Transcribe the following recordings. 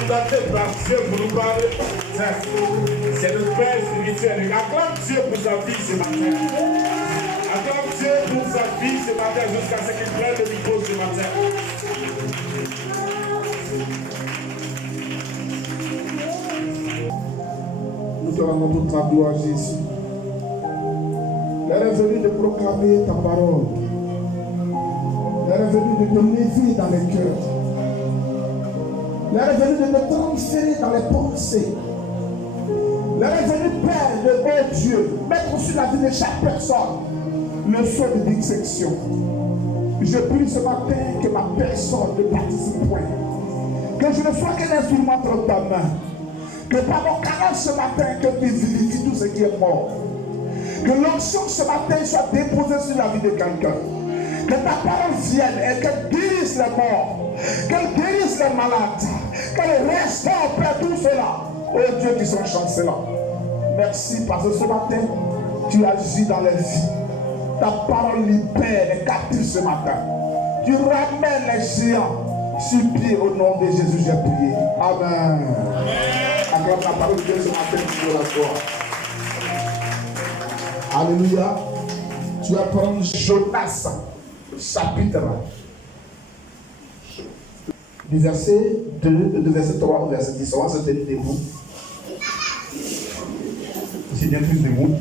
mandaté par Dieu pour nous parler. C'est le Père spirituel. Acclame Dieu pour sa vie ce matin. Acclame Dieu pour sa vie ce matin jusqu'à ce qu'il prenne le micro ce matin. Nous te rendons toute ta gloire, Jésus. L'heure est venue de proclamer ta parole. L'heure est venue de te lever dans les cœurs. L'heure est venue de te transférer dans les pensées. L'heure est venue, Père, de oh Dieu, mettre sur la vie de chaque personne le sceau de dissection. Je prie ce matin que ma personne ne participe point. Que je ne sois qu'un instrument entre ta main. Que par mon canal ce matin, que tu vivifies tout ce qui est mort. Que l'onction ce matin soit déposée sur la vie de quelqu'un. Que ta parole vienne et qu'elle guérisse les morts. Qu'elle guérisse les malades. Qu'elle restaure, Père, tout cela. Oh Dieu qui sont chancelants. Merci parce que ce matin, tu agis dans les vies. Ta parole libère les captifs ce matin. Tu ramènes les géants sur pied au nom de Jésus, j'ai prié. Amen. Acclame la parole de Dieu ce matin pour la soirée. Alléluia. Tu vas prendre Jonas, chapitre du verset 2, de verset 3 au verset 10. On va se tenir debout. C'est bien plus debout.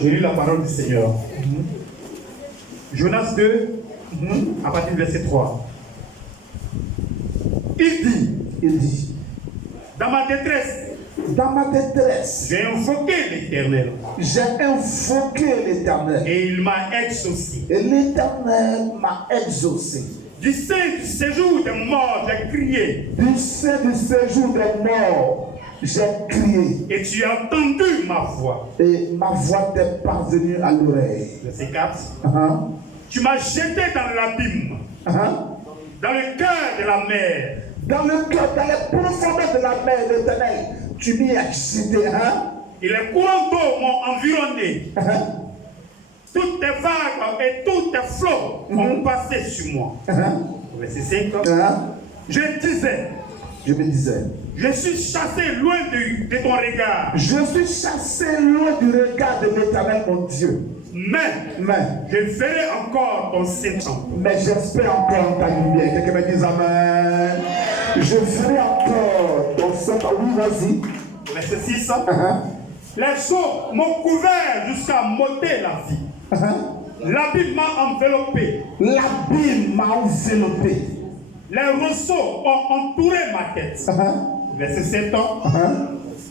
Je lis la parole du Seigneur. Jonas 2, à partir du verset 3. Il dit, dans ma détresse, j'ai invoqué l'Éternel. Et il m'a exaucé. Et l'Éternel m'a exaucé. Du sein du séjour des morts, j'ai crié. Du sein du séjour des morts, j'ai crié. Et tu as entendu ma voix. Et ma voix t'est parvenue à l'oreille. Verset 4. Tu m'as jeté dans l'abîme. Dans le cœur de la mer. Dans le cœur, dans les profondeurs de la mer, l'Éternel, tu m'y as jeté. Et les courants d'eau m'ont environné. Toutes tes vagues et tous tes flots ont passé sur moi. Verset 5. Je me disais, je suis chassé loin de ton regard. Je suis chassé loin du regard de l'Éternel, mon Dieu. Mais je ferai encore ton Saint-Temple. Mais j'espère encore ta lumière. Quelqu'un me dise Amen. Je ferai encore ton Saint-Temple. Oui, vas-y. Verset 6. Les eaux m'ont couvert jusqu'à m'ôter la vie. L'abîme m'a enveloppé. L'abîme m'a enveloppé. Les roseaux ont entouré ma tête. Verset 7.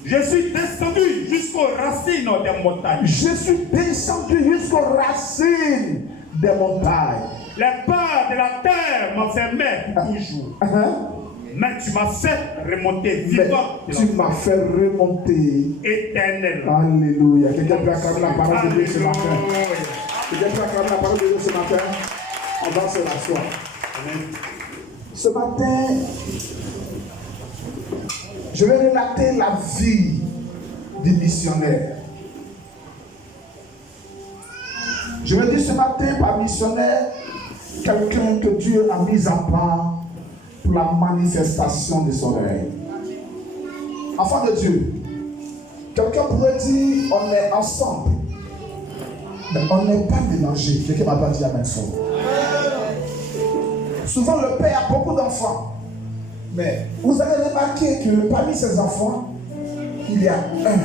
Je suis descendu jusqu'aux racines des montagnes. Je suis descendu jusqu'aux racines des montagnes. Les peurs de la terre m'enfermaient toujours. Mais tu m'as fait remonter vivant. Tu m'as fait remonter éternellement. Alléluia. Quelqu'un peut acclamer la parole de Dieu ce matin. Quelqu'un peut acclamer la parole de Dieu ce matin. On va se rasseoir. Ce matin, je vais relater la vie du missionnaire. Je veux dire ce matin par missionnaire, quelqu'un que Dieu a mis à part pour la manifestation de son règne. Enfant de Dieu, quelqu'un pourrait dire on est ensemble, mais on n'est pas mélangés. Quelqu'un m'a pas dit amen fort. Souvent le père a beaucoup d'enfants, mais vous avez remarqué que parmi ces enfants, il y a un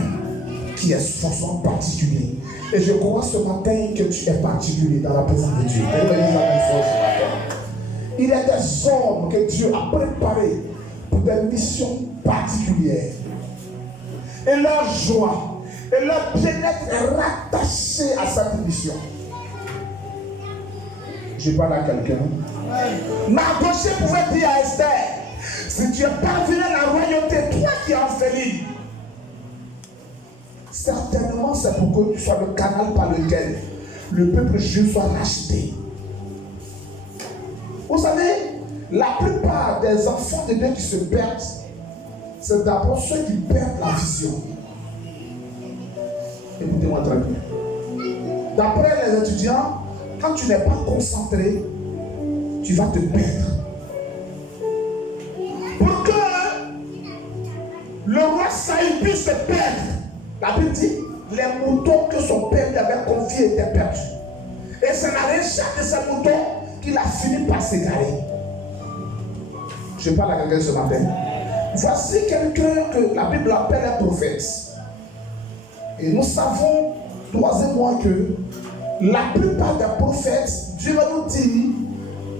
qui est forcément particulier. Et je crois ce matin que tu es particulier dans la présence de Dieu. Il y a des hommes que Dieu a préparés pour des missions particulières. Et leur joie et leur bien-être est rattaché à cette mission. Je parle à quelqu'un. Mardoché pouvait dire à Esther, si tu es parvenu à la royauté, toi qui es orpheline, certainement c'est pour que tu sois le canal par lequel le peuple juif soit racheté. Vous savez, la plupart des enfants de Dieu qui se perdent, c'est d'abord ceux qui perdent la vision. Écoutez-moi très bien. D'après les étudiants, quand tu n'es pas concentré, tu vas te perdre. Pour que le roi Saïd puisse se perdre, la Bible dit, les moutons que son père lui avait confiés étaient perdus. Et c'est la recherche de ces moutons qu'il a fini par s'égarer. Je parle à quelqu'un ce matin. Voici quelqu'un que la Bible appelle un prophète. Et nous savons, toi et moi, que la plupart des prophètes, Dieu va nous dire,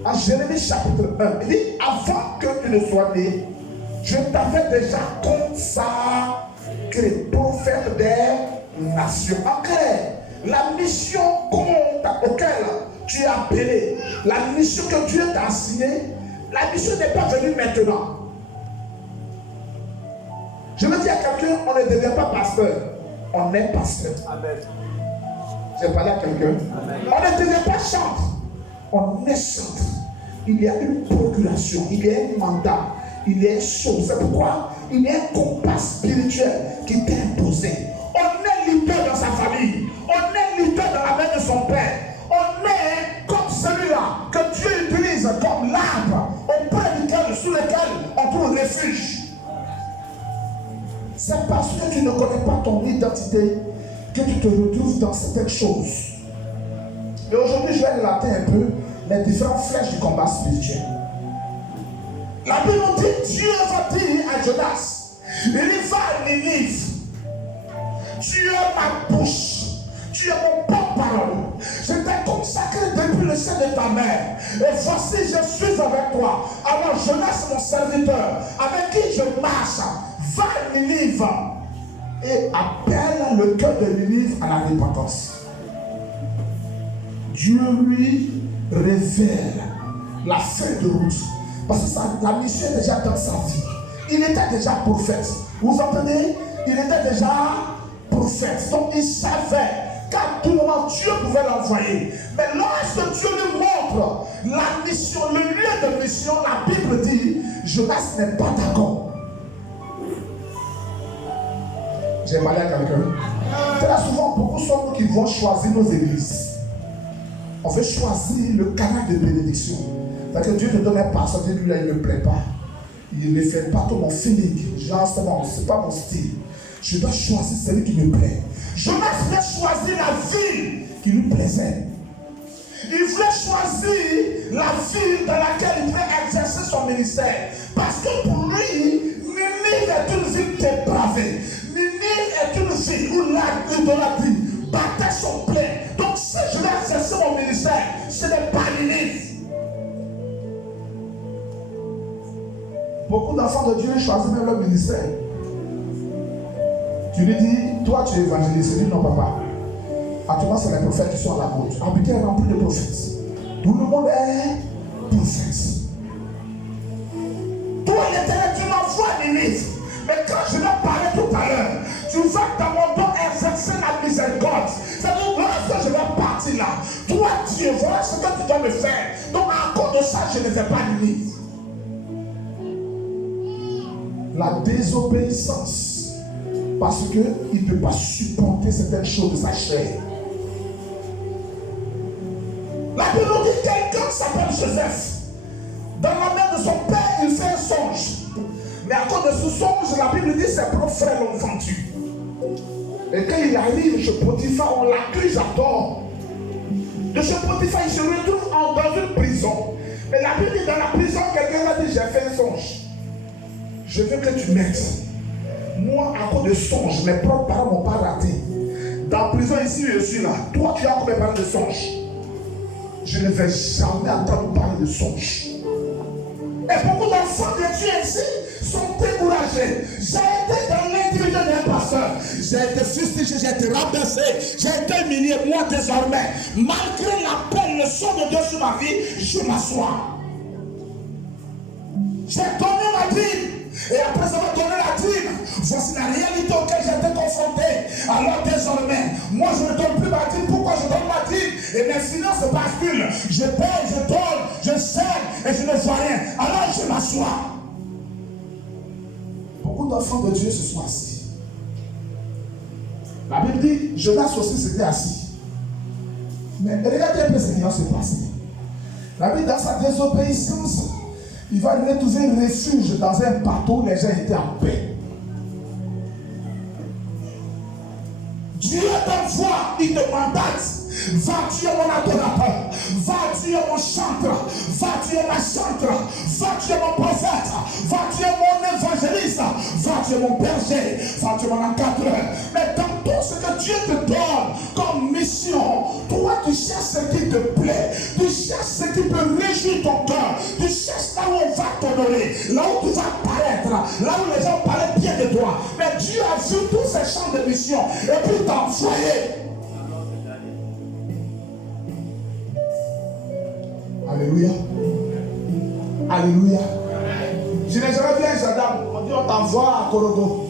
en Jérémie chapitre 1, il dit, avant que tu ne sois né, je t'avais déjà consacré prophète des nations. En clair, la mission auquel tu es appelé, la mission que Dieu t'a assignée, la mission n'est pas venue maintenant. Je veux dire à quelqu'un, on ne devient pas pasteur, on est pasteur. Amen. J'ai parlé à quelqu'un. On ne devient pas chantre, on est chantre. Il y a une procuration, il y a un mandat, il y a une chose. C'est pourquoi il y a un compas spirituel qui t'est imposé. On est leader dans sa famille, on est leader dans la main de son père. On est comme celui-là que Dieu utilise comme l'arbre auprès duquel, sous lequel on trouve refuge. C'est parce que tu ne connais pas ton identité que tu te retrouves dans certaines choses. Et aujourd'hui, je vais relater un peu les différentes flèches du combat spirituel. La Bible nous dit, Dieu va dire à Jonas, il va à Ninive. Tu es ma bouche, tu es mon porte-parole. Je t'ai consacré depuis le sein de ta mère. Et voici, je suis avec toi. Alors Jonas, mon serviteur, avec qui je marche, va à Ninive et appelle le cœur de Ninive à la repentance. Dieu lui révèle la feuille de route. Parce que la mission est déjà dans sa vie. Il était déjà prophète. Vous entendez? Il était déjà prophète. Donc il savait qu'à tout moment Dieu pouvait l'envoyer. Mais lorsque Dieu lui montre la mission, le lieu de mission, la Bible dit, Jonas n'est pas d'accord. J'ai parlé à quelqu'un. Très souvent, beaucoup sont nous qui vont choisir nos églises. On veut choisir le canal de bénédiction. Parce que Dieu te donne un pasteur, lui là, il ne me plaît pas. Il ne fait pas tout mon feeling. Genre, c'est pas mon style. Je dois choisir celui qui me plaît. Jonas voulait choisir la ville qui lui plaisait. Il voulait choisir la ville dans laquelle il pouvait exercer son ministère. Parce que pour lui, Ninive est une ville dépravée. Ninive est une ville où l'idolâtrie battait son plein. Donc si je vais exercer mon ministère, ce n'est pas Ninive. Beaucoup d'enfants de Dieu choisissent même leur ministère. Tu lui dis, toi tu es évangéliste. Il dit non papa. Actuellement c'est les prophètes qui sont à la mode. Abidjan est rempli de prophètes. Tout le monde est prophète. Toi l'Éternel, tu m'envoies à Ninive. Mais quand je vais parler tout à l'heure, tu vas dans mon dos exercer la miséricorde. C'est-à-dire, lorsque je vais partir là, toi Dieu, voilà ce que tu dois me faire. Donc à cause de ça, je ne vais pas Ninive. La désobéissance, parce qu'il ne peut pas supporter certaines choses de sa chair. La Bible nous dit quelqu'un s'appelle Joseph. Dans la main de son père, il fait un songe. Mais à cause de ce songe, la Bible dit ses propres frères l'ont vendu. Et quand il arrive chez Potiphar, on l'accuse à tort. De chez Potiphar, il se retrouve dans une prison. Mais la Bible dit dans la prison, quelqu'un a dit, j'ai fait un songe. Je veux que tu m'aides. Moi, à cause de songe, mes propres parents n'ont pas raté. Dans la prison ici, je suis là. Toi, tu as combien parlé de songe? Je ne vais jamais entendre parler de songe. Et beaucoup d'enfants de Dieu ici sont découragés. J'ai été dans l'intimité d'un pasteur. J'ai été fustigé, j'ai été rabaissé, j'ai été humilié. Moi, désormais, malgré l'appel, le son de Dieu sur ma vie, je m'assois. J'ai donné ma dîme. Et après avoir donné la dîme, voici la réalité auquel j'ai été confronté. Alors désormais, moi je ne donne plus ma dîme. Pourquoi je donne ma dîme? Et mes finances basculent. Je paye, je donne, je sers et je ne vois rien. Alors je m'assois. Beaucoup d'enfants de Dieu se sont assis. La Bible dit, Jonas aussi s'était assis. Mais regardez un peu ce qui va se passer. La vie, dans sa désobéissance, il va aller trouver un refuge dans un bateau où les gens étaient en paix. Dieu t'envoie, il te mandate. Va Dieu mon adorateur, va Dieu mon chanteur, va Dieu ma chanteur, va Dieu mon prophète, va Dieu mon évangéliste, va Dieu mon berger, va Dieu mon encadreur. Mais dans tout ce que Dieu te donne comme mission, toi tu cherches ce qui te plaît, tu cherches ce qui peut réjouir ton cœur, tu cherches là où on va t'honorer, là où tu vas paraître, là où les gens parlent bien de toi. Mais Dieu a vu tous ces champs de mission et puis t'a envoyé. Alléluia. Alléluia. Je n'ai jamais vu un gendarme. On dit on t'envoie à Korogo.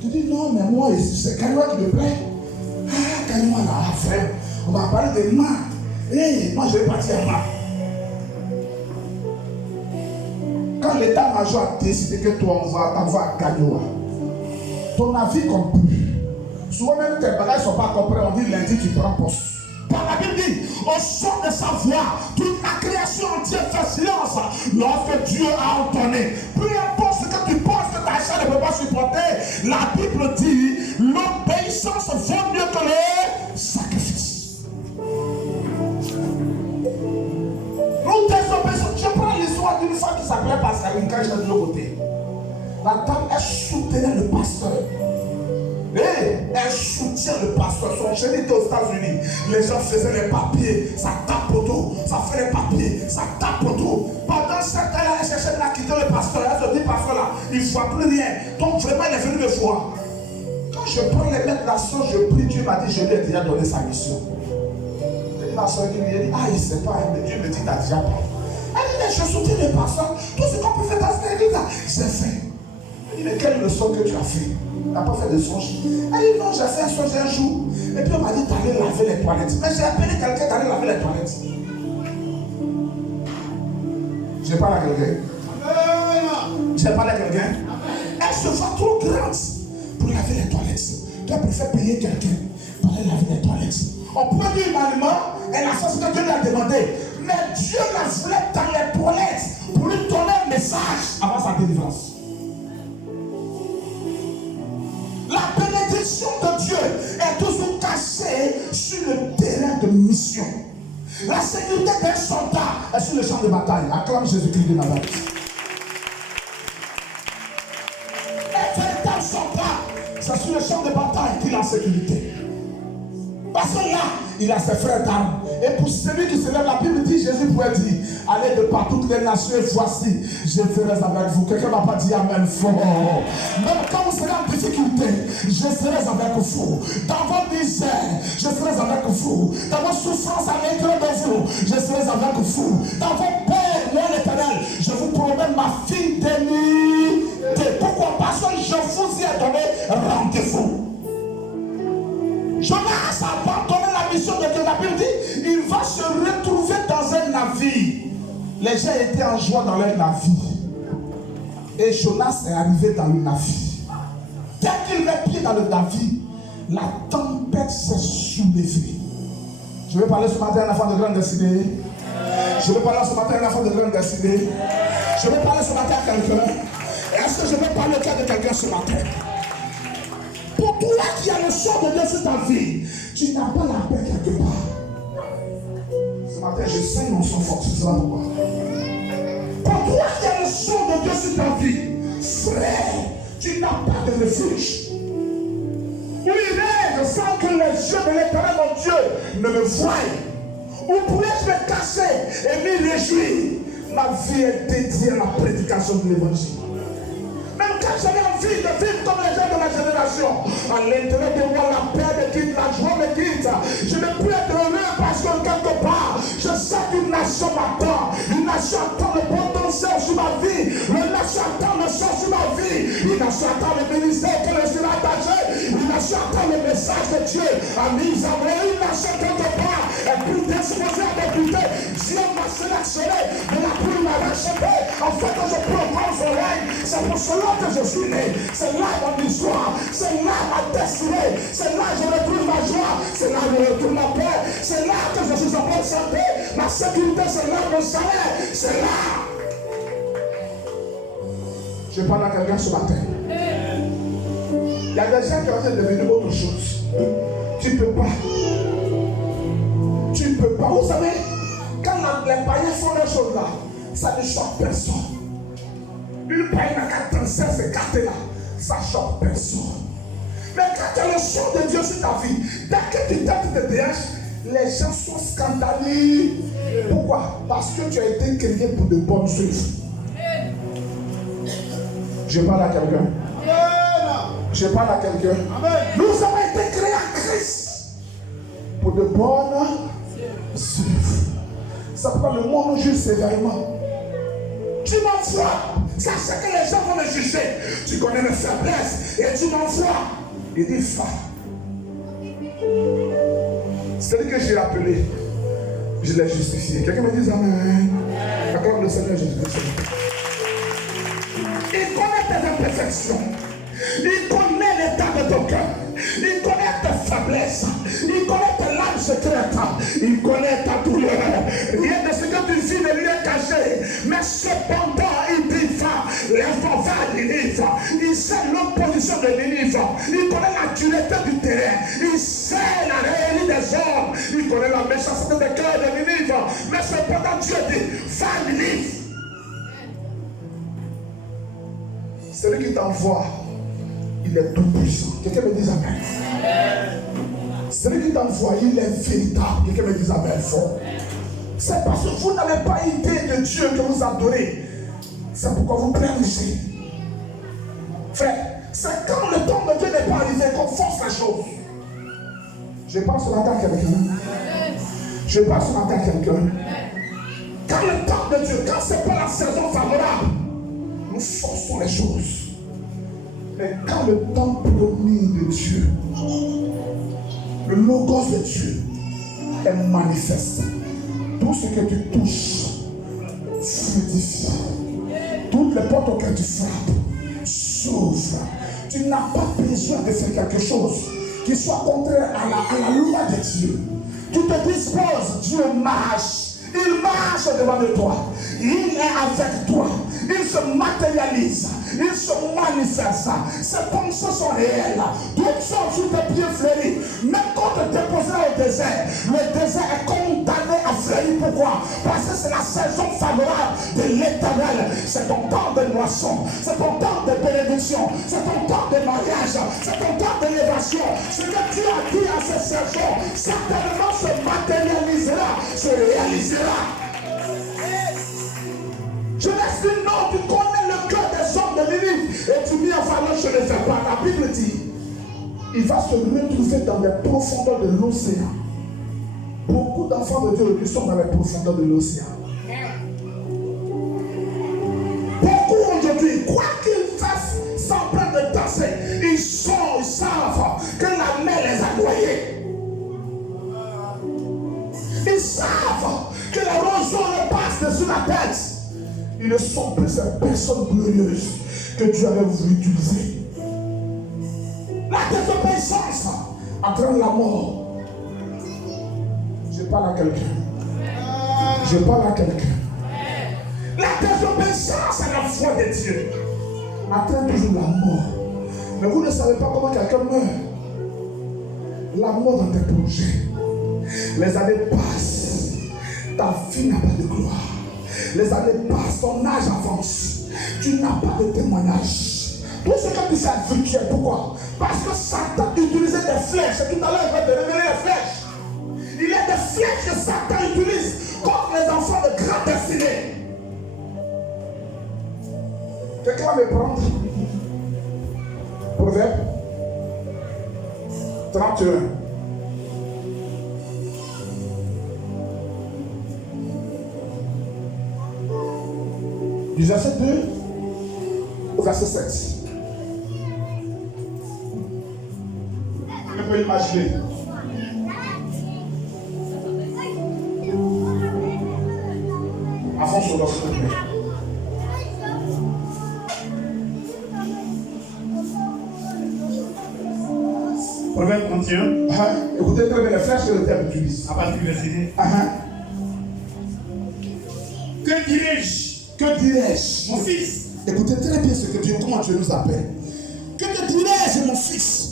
Tu dis non, mais moi, c'est Kalima qui me plaît. Ah, Kalima là, frère. On va parler de moi. Hey, moi je vais partir à moi. Quand l'état-major a décidé que toi, on va t'envoyer à Kanyoa, ton avis compte plus. Souvent même tes bagages ne sont pas compris. On dit lundi, tu prends poste. Par la Bible dit, au son de sa voix, toute la création entière fait silence lorsque Dieu a entonné. Peu importe ce que tu penses que ta chair ne peut pas supporter, la Bible dit, l'obéissance vaut mieux que le sacrifice. Nous désobéissons. Je prends l'histoire d'une femme qui s'appelait Pascaline quand j'étais de l'autre côté. La dame, elle soutenait le pasteur. Et elle soutient le pasteur. Son chéri était aux États-Unis. Les gens faisaient les papiers, ça tape au dos, ça fait les papiers, ça tape au dos. Pendant ce temps-là, elle cherchait à quitter le pasteur. Elle se dit, pasteur là, il ne voit plus rien. Donc vraiment, il est venu me voir. Quand je prends les mains de la soeur, je prie, Dieu m'a dit, je lui ai déjà donné sa mission. Elle dit, ma soeur qui lui a dit, ah, il ne sait pas, mais Dieu me dit, tu as déjà parlé. Elle dit, mais je soutiens le pasteur. Tout ce qu'on peut faire dans cette église là, c'est fait. Elle dit, mais quelle leçon que tu as fait? Tu n'as pas fait de songe. Elle dit non, j'ai fait un songe un jour. Et puis on m'a dit d'aller laver les toilettes. Mais j'ai appelé quelqu'un d'aller laver les toilettes. Je parle à quelqu'un. Je parle à quelqu'un. Elle se voit trop grande pour laver les toilettes. Tu préfères payer quelqu'un pour aller laver les toilettes. On peut dire humainement, elle a fait ce que Dieu lui a demandé. Mais Dieu la voulait dans les toilettes pour lui donner un message avant sa délivrance. La bénédiction de Dieu est toujours cachée sur le terrain de mission. La sécurité d'un soldat est sur le champ de bataille. Acclame Jésus-Christ de Nazareth. Un véritable soldat, c'est sur le champ de bataille qu'il est en sécurité. Parce que là, il a ses frères d'armes. Et pour celui qui se lève, la Bible dit, Jésus pourrait dire, allez de par toutes les nations et voici, je serai avec vous. Quelqu'un ne m'a pas dit amen fort. Même quand vous serez en difficulté, je serai avec vous. Dans vos misères, je serai avec vous. Dans vos souffrances à l'intérieur de vous, je serai avec vous. Dans vos pères, moi l'Éternel, je vous promets ma fidélité. Pourquoi? Parce que je vous ai donné rendez-vous. Jonas a abandonné la mission de Dieu. La Bible dit, il va se retrouver dans un navire. Les gens étaient en joie dans leur navire. Et Jonas est arrivé dans le navire. Dès qu'il met pied dans le navire, la tempête s'est soulevée. Je vais parler ce matin à un enfant de grande destinée. Je vais parler ce matin à un enfant de grande destinée. Je vais parler ce matin à quelqu'un. Est-ce que je vais parler au cœur de quelqu'un ce matin? Pour toi qui as le son de Dieu sur ta vie, tu n'as pas la paix quelque part. Ce matin, je sens mon son fort, c'est ça pourquoi. Pour toi qui as le son de Dieu sur ta vie, frère, tu n'as pas de refuge. Où irais-je sans que les yeux de l'Éternel, mon Dieu, ne me voient? Où pourrais-je me cacher et m'y réjouir? Ma vie est dédiée à la prédication de l'Évangile. Même quand j'avais envie de vivre comme les gens de ma génération, à l'intérieur de moi, la paix me quitte, la joie me quitte. Je ne peux être heureux parce que quelque part, je sais qu'une nation m'attend. Une nation attend le potentiel sur ma vie. Une nation attend le sens sur ma vie. Une nation attend le ministère que je suis attaché. Une nation attend le message de Dieu à mise en œuvre. Une nation quelque part est plus disposé à m'écouter. Dieu m'a sélectionné de la pluie m'a racheté afin que je proclame son règne. C'est pour cela que je suis né. C'est là mon histoire. C'est là ma destinée. C'est là que je retrouve ma joie. C'est là que je retrouve ma paix. C'est là que je suis en bonne santé. Ma sécurité, c'est là mon salaire. C'est là. Je parle à quelqu'un ce matin. Il y a des gens qui ont envie de devenir autre chose. Tu ne peux pas. Tu ne peux pas. Vous savez, quand les païens font les choses là, ça ne choque personne. Une païenne à 96 écartée là, ça choque personne. Mais quand tu as le son de Dieu sur ta vie, dès que tu tentes de déhache, les gens sont scandaleux. Pourquoi? Parce que tu as été créé pour de bonnes choses. Je parle à quelqu'un. Je parle à quelqu'un. Nous avons été créés en Christ pour de bonnes œuvres. Ça prend le monde juge sévèrement. Tu m'envoies. Ça c'est que les gens vont me juger. Tu connais mes faiblesses et tu m'envoies. Il dit fa. Celui que j'ai appelé, je l'ai justifié. Quelqu'un me dit amen. Accorde le Seigneur Jésus-Christ. Il connaît tes imperfections. Il connaît l'état de ton cœur. Il connaît tes faiblesses. Il connaît tes larmes secrètes. Il connaît ta douleur. Rien de ce que tu vis ne lui est caché. Mais cependant, il dit va. L'enfant va à Ninive. Il sait l'opposition de Ninive. Il connaît la dureté du terrain. Il sait la réalité des hommes. Il connaît la méchanceté des cœurs de Ninive. Mais cependant, Dieu dit va à Ninive. Celui qui t'envoie, il est tout puissant. Quelqu'un me dit amen. Celui qui t'envoie, il est véritable. Quelqu'un me dit amen fort. C'est parce que vous n'avez pas idée de Dieu que vous adorez. C'est pourquoi vous périssez. Frère, c'est quand le temps de Dieu n'est pas arrivé qu'on force la chose. Je parle ce matin à quelqu'un. Je parle ce matin à quelqu'un. Quand le temps de Dieu, quand ce n'est pas la saison favorable, nous forçons les choses. Mais quand le temps promis de Dieu, le logos de Dieu est manifeste, tout ce que tu touches fructifie. Toutes les portes auxquelles tu frappes s'ouvrent. Tu n'as pas besoin de faire quelque chose qui soit contraire à la loi de Dieu. Tu te disposes, Dieu marche. Il marche devant de toi. Il est avec toi. Il se matérialise. Il se manifeste. Ses pensées sont réelles. Toutes sont sous tes pieds fleuris. Même quand tu te déposeras au désert, le désert est condamné à fleurir. Pourquoi? Parce que c'est la saison favorable de l'Éternel. C'est ton temps de moisson. C'est ton temps de bénédiction. C'est ton temps de mariage. C'est ton temps d'élévation. Ce que Dieu a dit à ces saisons, certainement se matérialisera, se réalisera. Je laisse dire non, tu connais le cœur des hommes de Ninive et tu dis enfin non, je ne fais pas. La Bible dit, il va se retrouver dans les profondeurs de l'océan. Beaucoup d'enfants de Dieu aujourd'hui sont dans les profondeurs de l'océan. Beaucoup aujourd'hui, quoi qu'ils fassent semblant de danser, ils savent que la mer les a noyés. Ils savent que la roseau leur passe dessus la tête. Ils ne sont plus ces personnes glorieuses que Dieu avait voulu utiliser. La désobéissance entraîne la mort. Je parle à quelqu'un. Je parle à quelqu'un. La désobéissance à la foi de Dieu entraîne toujours la mort. Mais vous ne savez pas comment quelqu'un meurt. La mort dans tes projets. Les années passent. Ta vie n'a pas de gloire. Les années passent, ton âge avance. Tu n'as pas de témoignage. Tout ce que tu sais virtuel, pourquoi? Parce que Satan utilisait des flèches. Tout à l'heure, je vais te révéler les flèches. Il y a des flèches que Satan utilise contre les enfants de grande destinée. Quelqu'un va me prendre Proverbe 31. Du verset 2 au verset 7. On peut imaginer. Avance sur l'autre, s'il te plaît. Proverbe 31. Écoutez très bien les flèches que le terme utilise. À partir du verset. Que dirais-je? Que dirais-je? Mon fils. Écoutez très bien ce que Dieu, comment Dieu nous appelle. Que te dirais-je, mon fils?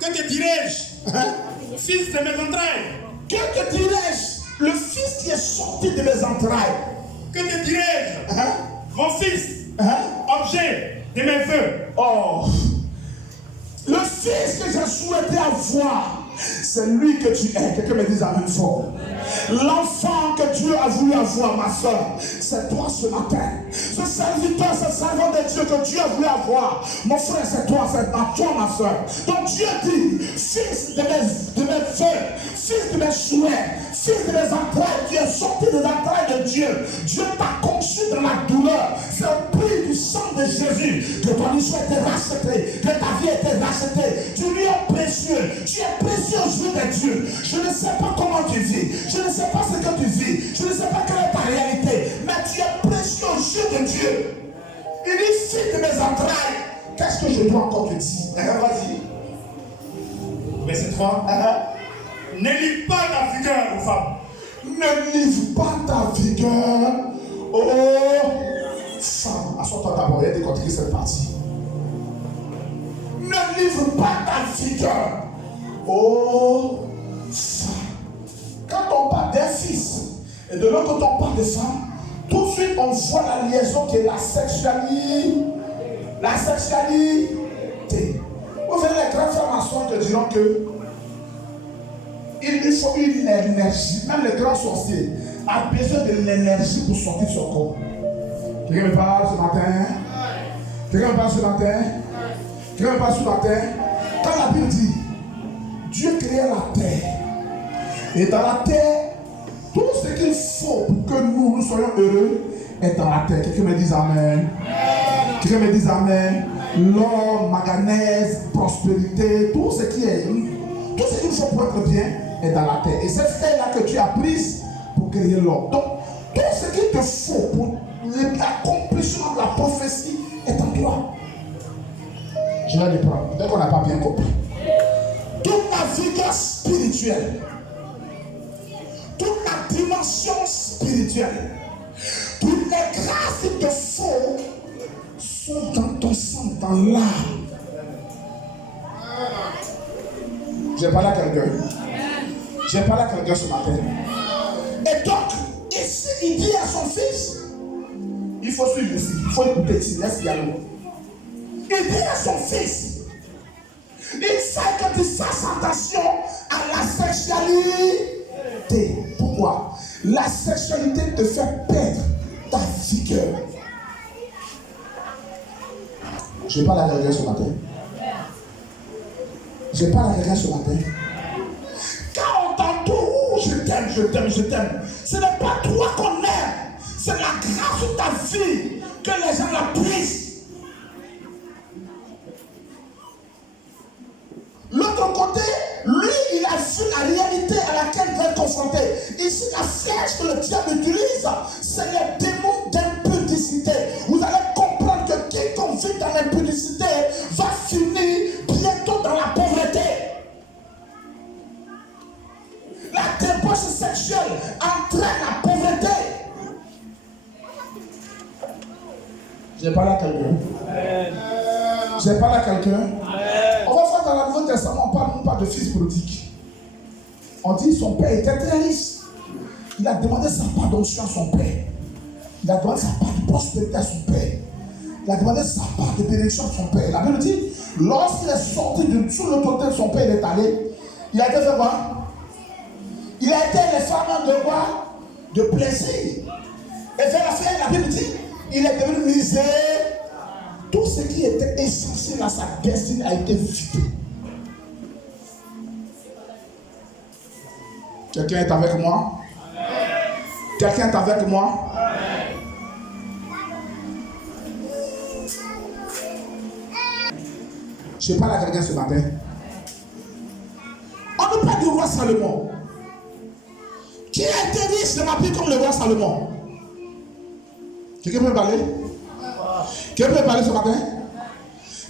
Que te dirais-je? Fils de mes entrailles. Que te dirais-je? Le fils qui est sorti de mes entrailles. Que te dirais-je? Mon fils. Objet de mes vœux. Oh. Le fils que j'ai souhaité avoir, c'est lui que tu es. Quelqu'un me dise amen fort. L'enfant que Dieu a voulu avoir, ma soeur, c'est toi ce matin. Ce serviteur, ce servant de Dieu que Dieu a voulu avoir, mon frère, c'est toi, ma soeur. Donc Dieu dit, fils de mes vœux, fils de mes souhaits, fils de mes entrailles, tu es sorti des entrailles de Dieu. Dieu t'a conçu dans la douleur. C'est au prix du sang de Jésus que ton histoire a été rachetée, que ta vie a été rachetée. Tu lui es précieux. Tu es précieux aux yeux de Dieu. Je ne sais pas comment tu vis. Je ne sais pas ce que tu vis. Je ne sais pas quelle est ta réalité. Mais tu es précieux aux yeux de Dieu. Il dit, fils de mes entrailles, qu'est-ce que je dois encore te dire? Vas-y. Verset 3. Ne livre pas ta vigueur aux femmes. Ne livre pas ta vigueur aux femmes. Assois-toi d'abord et décortiquer cette partie. Ne livre pas ta vigueur aux femmes. Quand on parle d'un fils et de l'autre côté on parle de femmes, tout de suite on voit la liaison qui est la sexualité. La sexualité. Vous verrez les grands frères maçons te diront que il faut une énergie. Même le grand sorcier a besoin de l'énergie pour sortir de son corps. Quelqu'un me parle ce matin? Quelqu'un me parle ce matin? Quelqu'un me parle ce matin? Quand la Bible dit Dieu créa la terre, et dans la terre, tout ce qu'il faut pour que nous soyons heureux est dans la terre. Quelqu'un me dise amen. Quelqu'un me dise amen. L'or, manganèse, prospérité, tout ce qu'il faut pour être bien est dans la terre. Et cette terre-là que tu as prise pour créer l'or. Donc, tout ce qu'il te faut pour l'accomplissement de la prophétie est en toi. Je vais reprendre. Peut-être qu'on n'a pas bien compris. Toute la vigueur spirituelle, toute la dimension spirituelle, toutes les grâces qu'il te faut sont dans ton sang, dans l'âme. J'ai parlé à quelqu'un. J'ai parlé à quelqu'un ce matin. Et donc, ici, il dit à son fils, il faut suivre ici, il faut écouter ici, laisse y aller. Il dit à son fils, il sait que tu fasses attention à la sexualité. Pourquoi? La sexualité te fait perdre ta vigueur. Je parle à quelqu'un ce matin. Je parle à quelqu'un ce matin. Quand on t'entoure, je t'aime, je t'aime, je t'aime. Ce n'est pas toi qu'on aime. C'est la grâce de ta vie que les gens la prise. L'autre côté, lui, il a vu la réalité à laquelle il est confronté. Ici, la flèche que le diable utilise, c'est les démons d'impudicité. Vous allez comprendre que quiconque vit dans l'impudicité va finir bientôt dans la pauvreté. La débauche sexuelle entraîne la pauvreté. J'ai parlé à quelqu'un. J'ai parlé à quelqu'un. On va voir dans le Nouveau Testament, on parle de fils prodigue. On dit son père était très riche. Il a demandé sa part d'onction à son père. Il a demandé sa part de prospérité à son père. Il a demandé sa part de bénédiction à son père. La Bible dit, lorsqu'il est sorti de sous l'autorité de son père, il est allé. Il a été fait quoi? Il a été les femmes de quoi? De plaisir. Et vers la fin, la Bible dit, il est devenu misère. Tout ce qui était essentiel à sa destinée a été vidé. Quelqu'un est avec moi? Quelqu'un est avec moi? Je parle à quelqu'un ce matin. On ne parle pas du roi Salomon. Qui a été riche de ma vie comme le roi Salomon? Quelqu'un peut me parler? Quelqu'un peut me parler ce matin?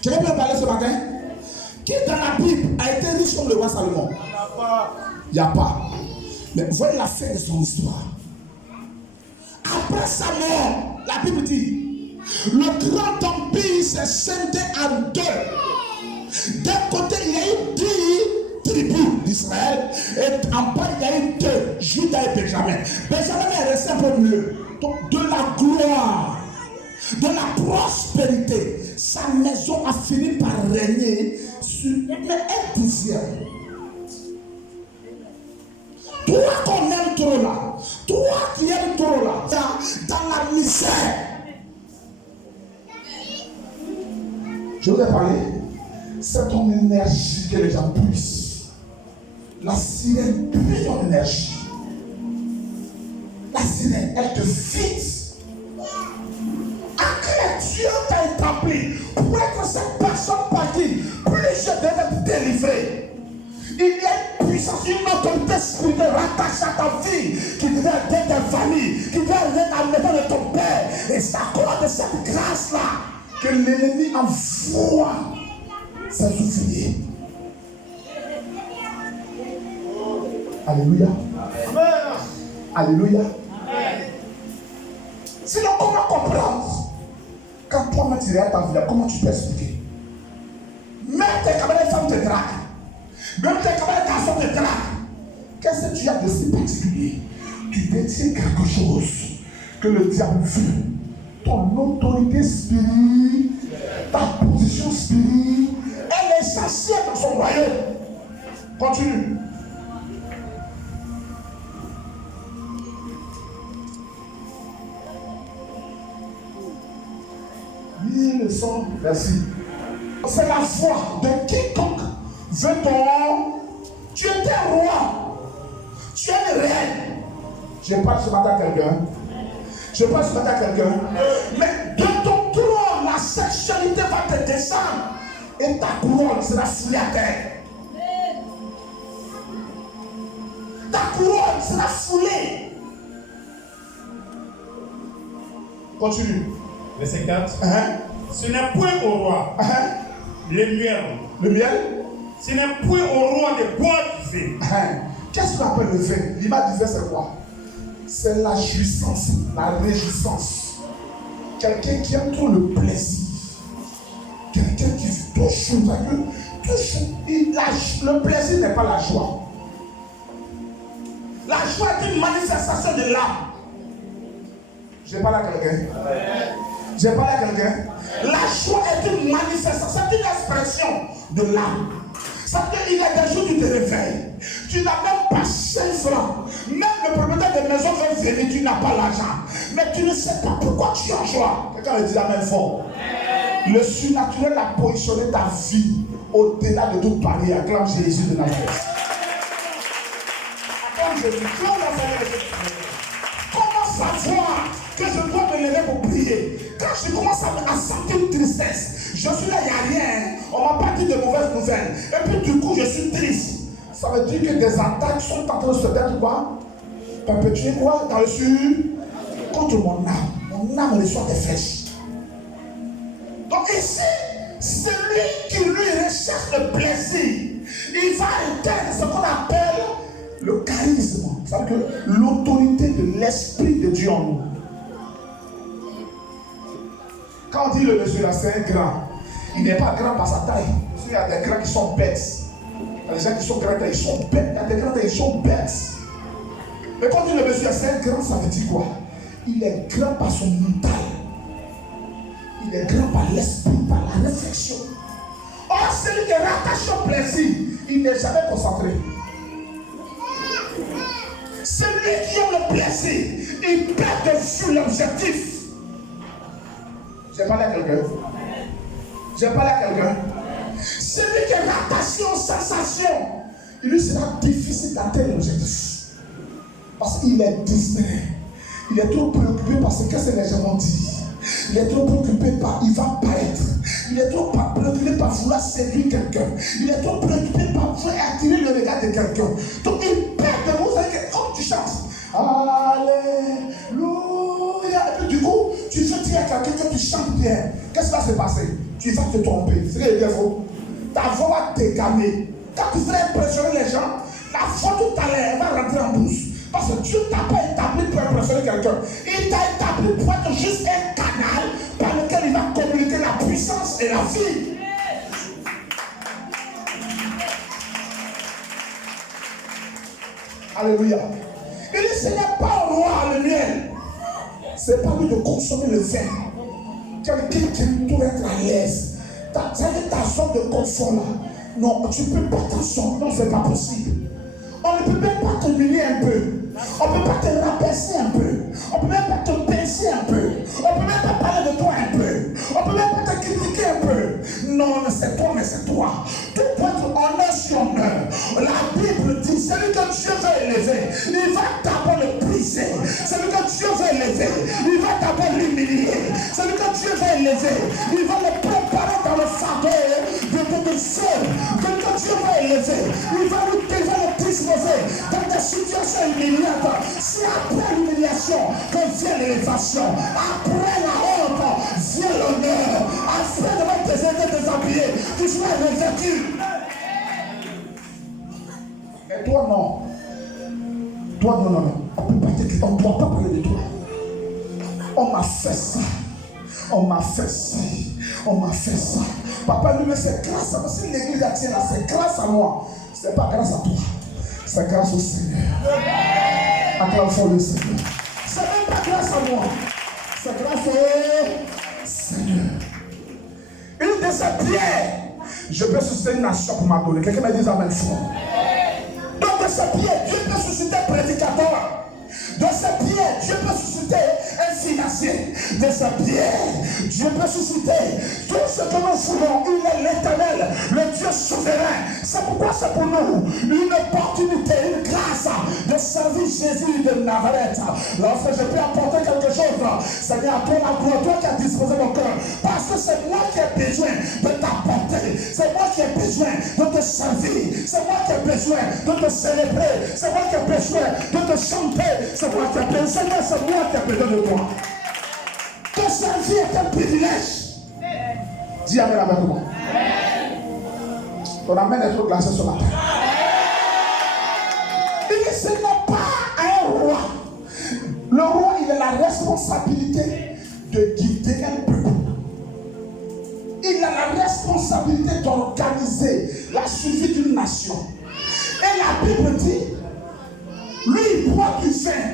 Quelqu'un peut me parler ce matin? Qui dans la Bible a été riche comme le roi Salomon? Il n'y a pas. Mais voyez la fin de son histoire. Après sa mort, la Bible dit, le grand empire s'est scindé en deux. D'un côté, il y a eu 10 tribus d'Israël, et en bas, il y a eu 2, Judas et Benjamin. Benjamin est resté un peu mieux. Donc, de la gloire, de la prospérité, sa maison a fini par régner sur un dixième. Toi qu'on aime trop là, toi qui aimes trop là, dans la misère. Je vous ai parlé, c'est ton énergie que les gens puissent. La sirène puise ton énergie. La sirène, elle te fixe. À quel Dieu t'a établi pour être cette personne par qui plus je devais être délivré. Il y a une puissance, une autorité spirituelle rattachée à ta vie qui devait aider ta famille, qui devait aider la maison de ton père. Et c'est à cause de cette grâce-là que l'ennemi envoie ses ouvriers. Alléluia. Alléluia. Sinon, comment comprendre? Quand toi-même tu regardes ta vie, comment tu peux expliquer? Même tes camarades femmes te draguent. Même tes camarades garçons te draguent. Qu'est-ce que tu as de si particulier? Tu détiens quelque chose que le diable veut. Ton autorité spirituelle, ta position spirituelle, elle est essentielle dans son royaume. Continue. Lis le sang, merci. C'est la foi de quiconque veut ton. Tu étais roi, tu es le reine. Je parle ce matin à quelqu'un. Je parle ce matin à quelqu'un. Mais de ton trône, la sexualité va te descendre et ta couronne sera foulée à terre. Ta couronne sera foulée. Continue. Verset 4. Ce n'est point au roi le miel. Le miel? Ce n'est point au roi de boire du vin. Qu'est-ce qu'on appelle le vin? L'image du vin, c'est quoi? C'est la jouissance, la réjouissance. Quelqu'un qui aime trop le plaisir. Quelqu'un qui touche, le plaisir n'est pas la joie. La joie est une manifestation de l'âme. J'ai parlé à quelqu'un. J'ai parlé à quelqu'un. La joie est une manifestation, c'est une expression de l'âme. Ça veut dire qu'il y a des jours où tu te réveilles. Tu n'as même pas 5 francs. Même le propriétaire de maison veut venir, tu n'as pas l'argent. Mais tu ne sais pas pourquoi tu es en joie. Quelqu'un le dit la même fort. Le surnaturel a positionné ta vie au-delà de toute barrière. Acclame Jésus de Nazareth. Acclame Jésus. Comment savoir que je dois me lever pour prier? Quand je commence à sentir une tristesse, je suis là, il n'y a rien. On m'a pas dit de mauvaises nouvelles. Et puis du coup, je suis triste. Ça veut dire que des attaques sont en train de se faire quoi? Perpétuer quoi? Dans le sud? Contre mon âme. Mon âme reçoit des flèches. Donc ici, celui qui lui recherche le plaisir, il va atteindre ce qu'on appelle le charisme. C'est-à-dire que l'autorité de l'Esprit de Dieu en nous. Quand on dit le monsieur là, c'est un grand, il n'est pas grand par sa taille. Il y a des grands qui sont bêtes. Il y a des gens qui sont grands, ils sont bêtes. Il y a des grands, ils sont bêtes. Mais quand on dit le monsieur, c'est un grand, ça veut dire quoi? Il est grand par son mental. Il est grand par l'esprit, par la réflexion. Or, celui qui est rattaché au plaisir, il n'est jamais concentré. Celui qui a le plaisir, il perd de vue l'objectif. J'ai parlé à quelqu'un. J'ai parlé à quelqu'un. Celui qui est rattaché aux sensations, il lui sera difficile d'atteindre l'objectif. Parce qu'il est distrait. Il est trop préoccupé par ce que les gens vont dire. Il est trop préoccupé par il va paraître. Il est trop préoccupé par vouloir séduire quelqu'un. Il est trop préoccupé par vouloir attirer le regard de quelqu'un. Donc il perd de vous. Comme tu chantes. Alléluia. Et puis du coup, tu fais dis à quelqu'un que tu chantes bien, qu'est-ce qui va se passer? Tu vas te tromper. C'est ce que je dis. Ta voix va t'égamer. Quand tu veux impressionner les gens, la voix tout à l'heure va rentrer en bouche. Parce que Dieu ne t'a pas établi pour impressionner quelqu'un. Il t'a établi pour être juste un canal par lequel il va communiquer la puissance et la vie. Alléluia. Il dit, ce n'est pas au roi le miel. Ce n'est pas lui de consommer le vin. Quelqu'un qui aime tout être à l'aise. Ta zone de confort là. Non, tu ne peux pas t'asseoir. Non, ce n'est pas possible. On ne peut même pas te humilier un peu. On ne peut pas te rabaisser un peu. On ne peut même pas te pincer un peu. On ne peut même pas parler de toi un peu. On ne peut même pas te critiquer un peu. Non, mais c'est toi, mais c'est toi. Tout peut être honneur sur honneur. La Bible dit, celui que Dieu veut élever, il va d'abord le briser. Celui que Dieu veut élever, il va d'abord l'humilier. Celui que Dieu veut élever, il va le préparer dans le fardeau de tes sœurs. Celui que Dieu veut élever, il va le disposer dans des situations humiliantes. C'est après l'humiliation que vient l'élévation. Après la honte vient l'honneur. Après devant tes aider déshabillés, tu seras revêtu. Et toi non. Toi non. On ne doit pas parler de toi. On m'a fait ça. On m'a fait ça. On m'a fait ça. Papa lui, mais c'est grâce à moi. Si l'église a tient là, c'est grâce à moi. Ce n'est pas grâce à toi. C'est grâce au Seigneur. Acclame fort le Seigneur. Ce n'est même pas grâce à moi. C'est grâce au Seigneur. Une de ces pierres, je peux susciter une nation pour m'adorer. Quelqu'un me dit amen fort. Donc de ces pierres, Dieu peut susciter un prédicateur. De ces pierres, Dieu peut susciter un financier. De ces pierres, Dieu peut susciter tout ce que nous voulons. Il est l'Éternel, le Dieu souverain. C'est pourquoi c'est pour nous une opportunité, une grâce de servir Jésus de Nazareth. Lorsque je peux apporter quelque chose, Seigneur, toi la gloire, toi qui as disposé mon cœur. Parce que c'est moi qui ai besoin de t'apporter. C'est moi qui ai besoin de te servir. C'est moi qui ai besoin de te célébrer. C'est moi qui ai besoin de te chanter. C'est moi qui ai besoin, Seigneur, c'est moi qui ai besoin de toi. Te servir est un privilège. Dis amen avec moi. Ton amen est trop glacé sur la terre. Il dit, ce n'est pas un roi. Le roi, il a la responsabilité de guider un peuple. Il a la responsabilité d'organiser la survie d'une nation. Et la Bible dit, lui, il boit du vin.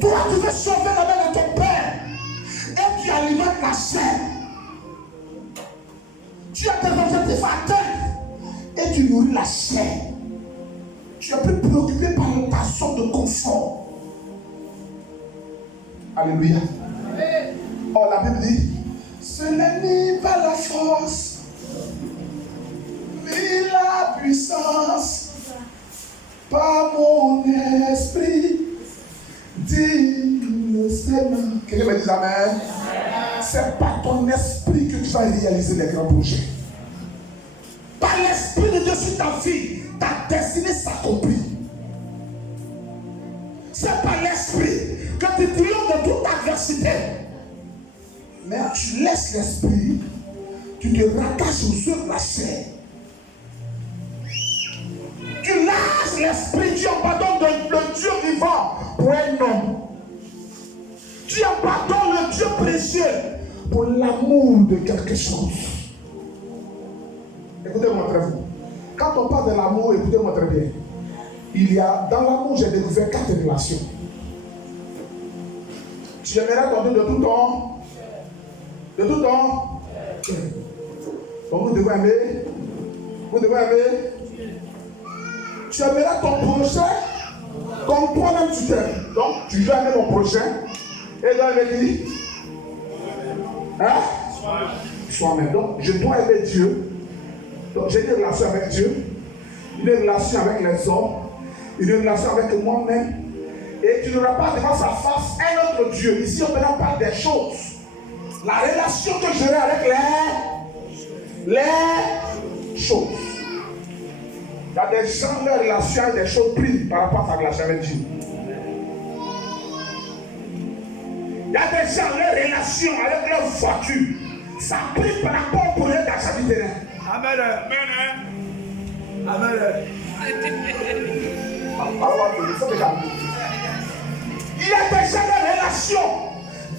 Toi, tu veux sauver la main de ton père. Et tu alimentes la chair. Tu as des objectifs à atteindre. Et tu nourris la chair. Tu es plus préoccupé par ta sorte de confort. Alléluia. Oh, la Bible dit, ce n'est ni pas la force, ni la puissance, par mon esprit, dit le Seigneur. Quelqu'un me dit amen. C'est par ton esprit que tu vas réaliser les grands projets. Par l'esprit de Dieu sur ta vie, ta destinée s'accomplit. C'est par l'esprit que tu triomphes de toute adversité. Mais tu laisses l'esprit, tu te rattaches aux œuvres de la chair. Tu lâches l'esprit, tu abandonnes le Dieu vivant pour un homme. Tu abandonnes le Dieu précieux pour l'amour de quelque chose. Écoutez-moi très bien. Quand on parle de l'amour, écoutez-moi très bien. Il y a, dans l'amour, j'ai découvert 4 relations. Tu aimerais ton Dieu de tout temps. De tout temps. Donc vous devez aimer. Vous devez aimer. Tu aimeras ton prochain comme toi-même tu t'aimes. Donc tu dois aimer mon prochain. Et dois aimer qui? Hein? Soi-même. Donc je dois aimer Dieu. Donc j'ai une relation avec Dieu. Une relation avec les hommes. Une relation avec moi-même. Et tu n'auras pas devant sa face un autre Dieu. Ici on parle des choses. La relation que j'aurai avec les choses. Il y a des gens, leur relation avec des choses prises par rapport à sa relation avec Dieu. Il y a des gens, les relations avec leur voiture, ça prie par rapport pour eux dans sa vie terrain. Amen. Amen. Il y a déjà des relations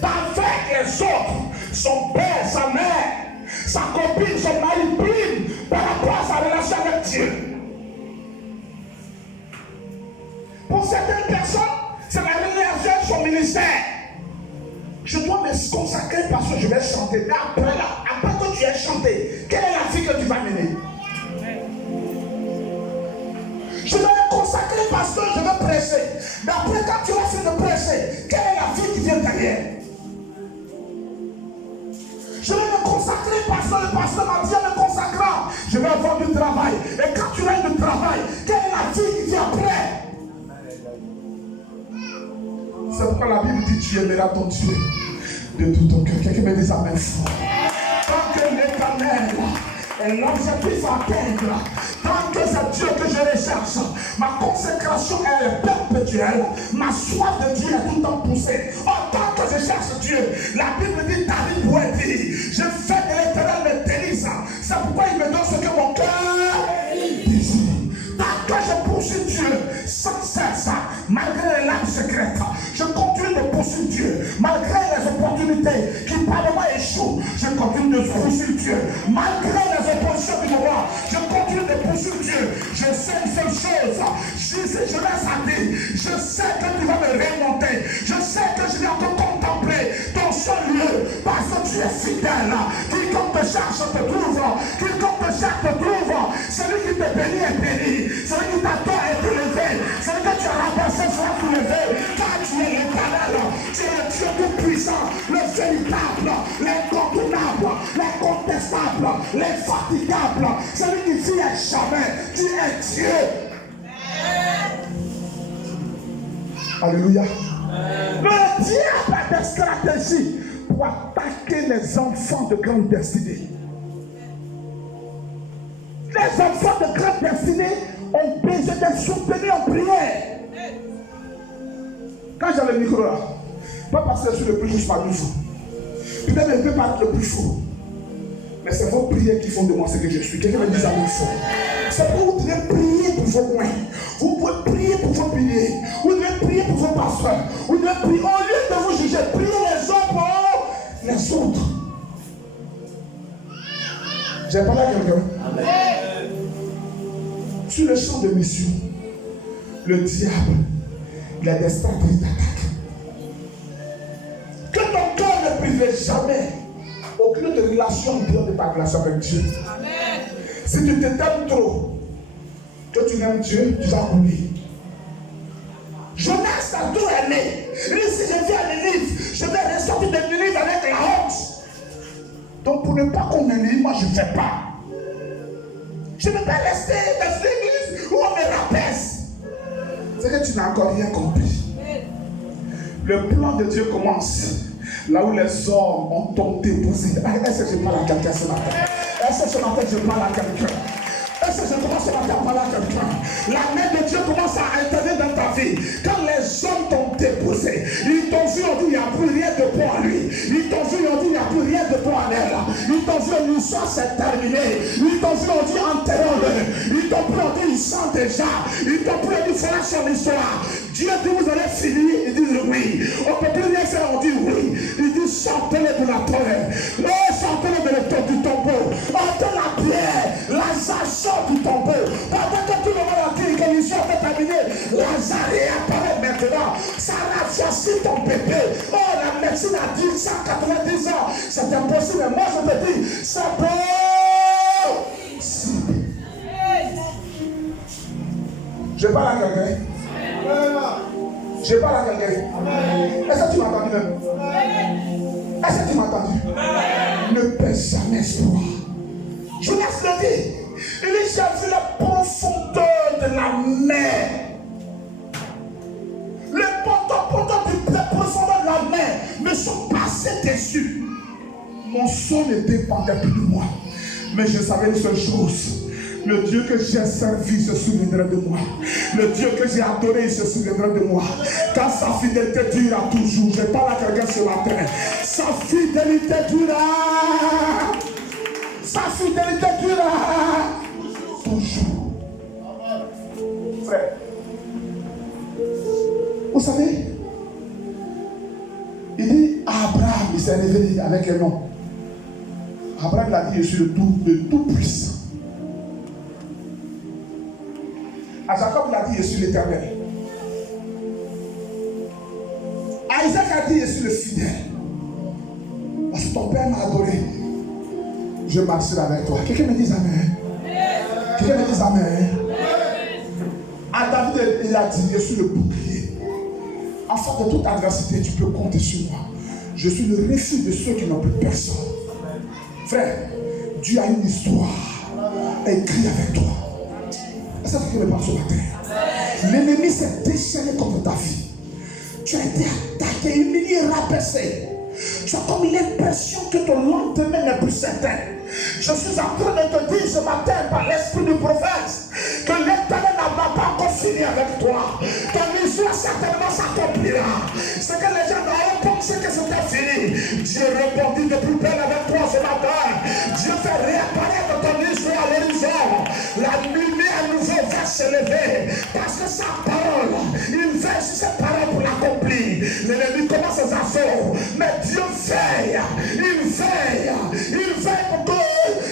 avec les autres, son père, sa mère, sa copine, son mari prime par rapport à sa relation avec Dieu. Pour certaines personnes, c'est la relation de son ministère. Je dois me consacrer parce que je vais chanter. Mais après que tu aies chanté, quelle est la vie que tu vas mener? Je dois me consacrer parce que je veux prêcher. Mais après, quand tu vas finir de prêcher, quelle est la vie qui vient derrière? Je vais me consacrer parce que le pasteur m'a dit en me consacrant, je vais avoir du travail. Et quand tu as du travail, quelle est la vie qui vient après? C'est pourquoi la Bible dit tu aimeras ton Dieu de tout ton cœur. Quelqu'un me dit ça même fort. Tant que l'Éternel est l'objectif à atteindre, tant que c'est Dieu que je recherche, ma consécration est perpétuelle, ma soif de Dieu est tout le temps poussée. En tant que je cherche Dieu, la Bible dit David pourrait dire, je fais de l'Éternel mes délices. C'est pourquoi il me donne ce que mon cœur désire. Tant que je poursuis Dieu sans cesse, malgré les larmes secrètes, je continue de poursuivre Dieu. Malgré les opportunités qui par le moment échouent, je continue de poursuivre Dieu. Malgré les oppositions du moment, je continue de poursuivre Dieu. Je sais une seule chose, je laisse à dire, je sais que tu vas me remonter. Je sais que je vais encore contempler ton seul lieu parce que tu es fidèle. Quiconque te cherche te trouve. Quiconque te cherche te trouve. Celui qui te bénit est béni. Celui qui t'adore est élevé. Celui que tu as remplacé sera élevé. Car tu es l'Éternel. Tu es le Dieu tout-puissant, le véritable, l'incontournable, l'incontestable, l'infatigable. Celui qui vit à jamais. Tu es Dieu. Alléluia. Le diable a des stratégies pour attaquer les enfants de grande destinée. Les enfants de grande destinée ont besoin d'être soutenus en prière. Quand j'ai le micro là, pas parce que je suis le plus riche parmi vous. Peut-être que je peux pas être le plus fort. Mais c'est vos prières qui font de moi ce que je suis. Quelqu'un me dit ça une fois. C'est pour vous devez prier pour vos coins. Vous pouvez prier pour vos piliers. Vous devez prier pour vos pasteurs. Vous devez prier. Au lieu de vous juger, priez les uns pour les autres. J'ai parlé à quelqu'un. Sur le champ de mission, le diable, il a des stratégies d'attaque. Que ton cœur ne prive jamais aucune relation de ta relation avec Dieu. Amen. Si tu t'aimes trop, que tu aimes Dieu, tu vas couler. Jonas a tout aimé. Lui, si je viens à l'église, je vais ressortir de l'église avec la honte. Donc, pour ne pas qu'on m'élimine, moi je ne fais pas. Je ne vais pas rester dans l'église où on me rabaisse. C'est que tu n'as encore rien compris. Le plan de Dieu commence là où les hommes ont ton déposé. Est-ce que je parle à quelqu'un ce matin? Est-ce que ce matin je parle à quelqu'un? Est-ce que je commence ce matin à parler à quelqu'un? La main de Dieu commence à intervenir dans ta vie. Quand les hommes t'ont déposé, ils t'ont vu, on dit il n'y a plus rien de bon à lui. Ils t'ont vu, on dit il n'y a plus rien de bon à elle. Ils t'ont vu, l'histoire s'est terminée. Ils t'ont vu, on dit enterrons-le. Ils t'ont pris, on dit ils sentent déjà. Ils t'ont pris, on dit voilà son histoire. Dieu dit vous allez finir. Ils disent oui. On ne peut plus rien faire, on dit oui. Ils disent sortez-le de la terre. Sortez-le du tombeau. Ôtez la pierre. Lazare sort du tombeau. Pendant que tout le monde a dit que l'histoire est terminée, Lazare apparaît maintenant. Sarah, voici ton bébé. Oh, la médecine a dit 190 ans. C'est impossible. Moi, je te dis, c'est possible. Je parle à quelqu'un. Je parle à quelqu'un. Est-ce que tu m'as entendu même? Est-ce que tu m'as entendu? Ne pèse jamais espoir. Jonas le dit. Il dit, j'ai vu la profondeur de la mer. Les poteaux de la profondeur de la mer me sont passés dessus. Mon sang ne dépendait plus de moi. Mais je savais une seule chose. Le Dieu que j'ai servi se souviendra de moi. Le Dieu que j'ai adoré se souviendra de moi. Car sa fidélité durera toujours. Je parle à quelqu'un ce matin. Sa fidélité durera. Sa fidélité durera toujours. Frère, vous savez, il dit à Abraham, il s'est révélé avec un nom. Abraham il a dit, je suis le tout puissant. À Jacob il a dit, je suis l'Éternel. À Isaac a dit, je suis le fidèle. Parce que ton père m'a adoré. Je marcherai avec toi. Quelqu'un me dit amen. Quelqu'un me dit amen. À David, il a dit, je suis le bouclier. Afin de toute adversité, tu peux compter sur moi. Je suis le refuge de ceux qui n'ont plus personne. Frère, Dieu a une histoire écrite avec toi. Est-ce que tu me parles ce matin? L'ennemi s'est déchaîné contre ta vie. Tu as été attaqué, humilié, rabaissé. Tu as comme l'impression que ton lendemain n'est plus certain. Je suis en train de te dire ce matin par l'esprit du prophète que l'Éternel n'a pas encore fini avec toi. Ton histoire certainement s'accomplira. C'est que les gens ont pensé que c'était fini. Dieu répondit de plus belle avec toi ce matin. Dieu fait réapparaître ton histoire à l'horizon. La lumière à nouveau va se lever. Parce que sa parole, il veille sur ses paroles pour l'accomplir. L'ennemi commence ses assauts. Mais Dieu veille. Il veille. Il veille pour que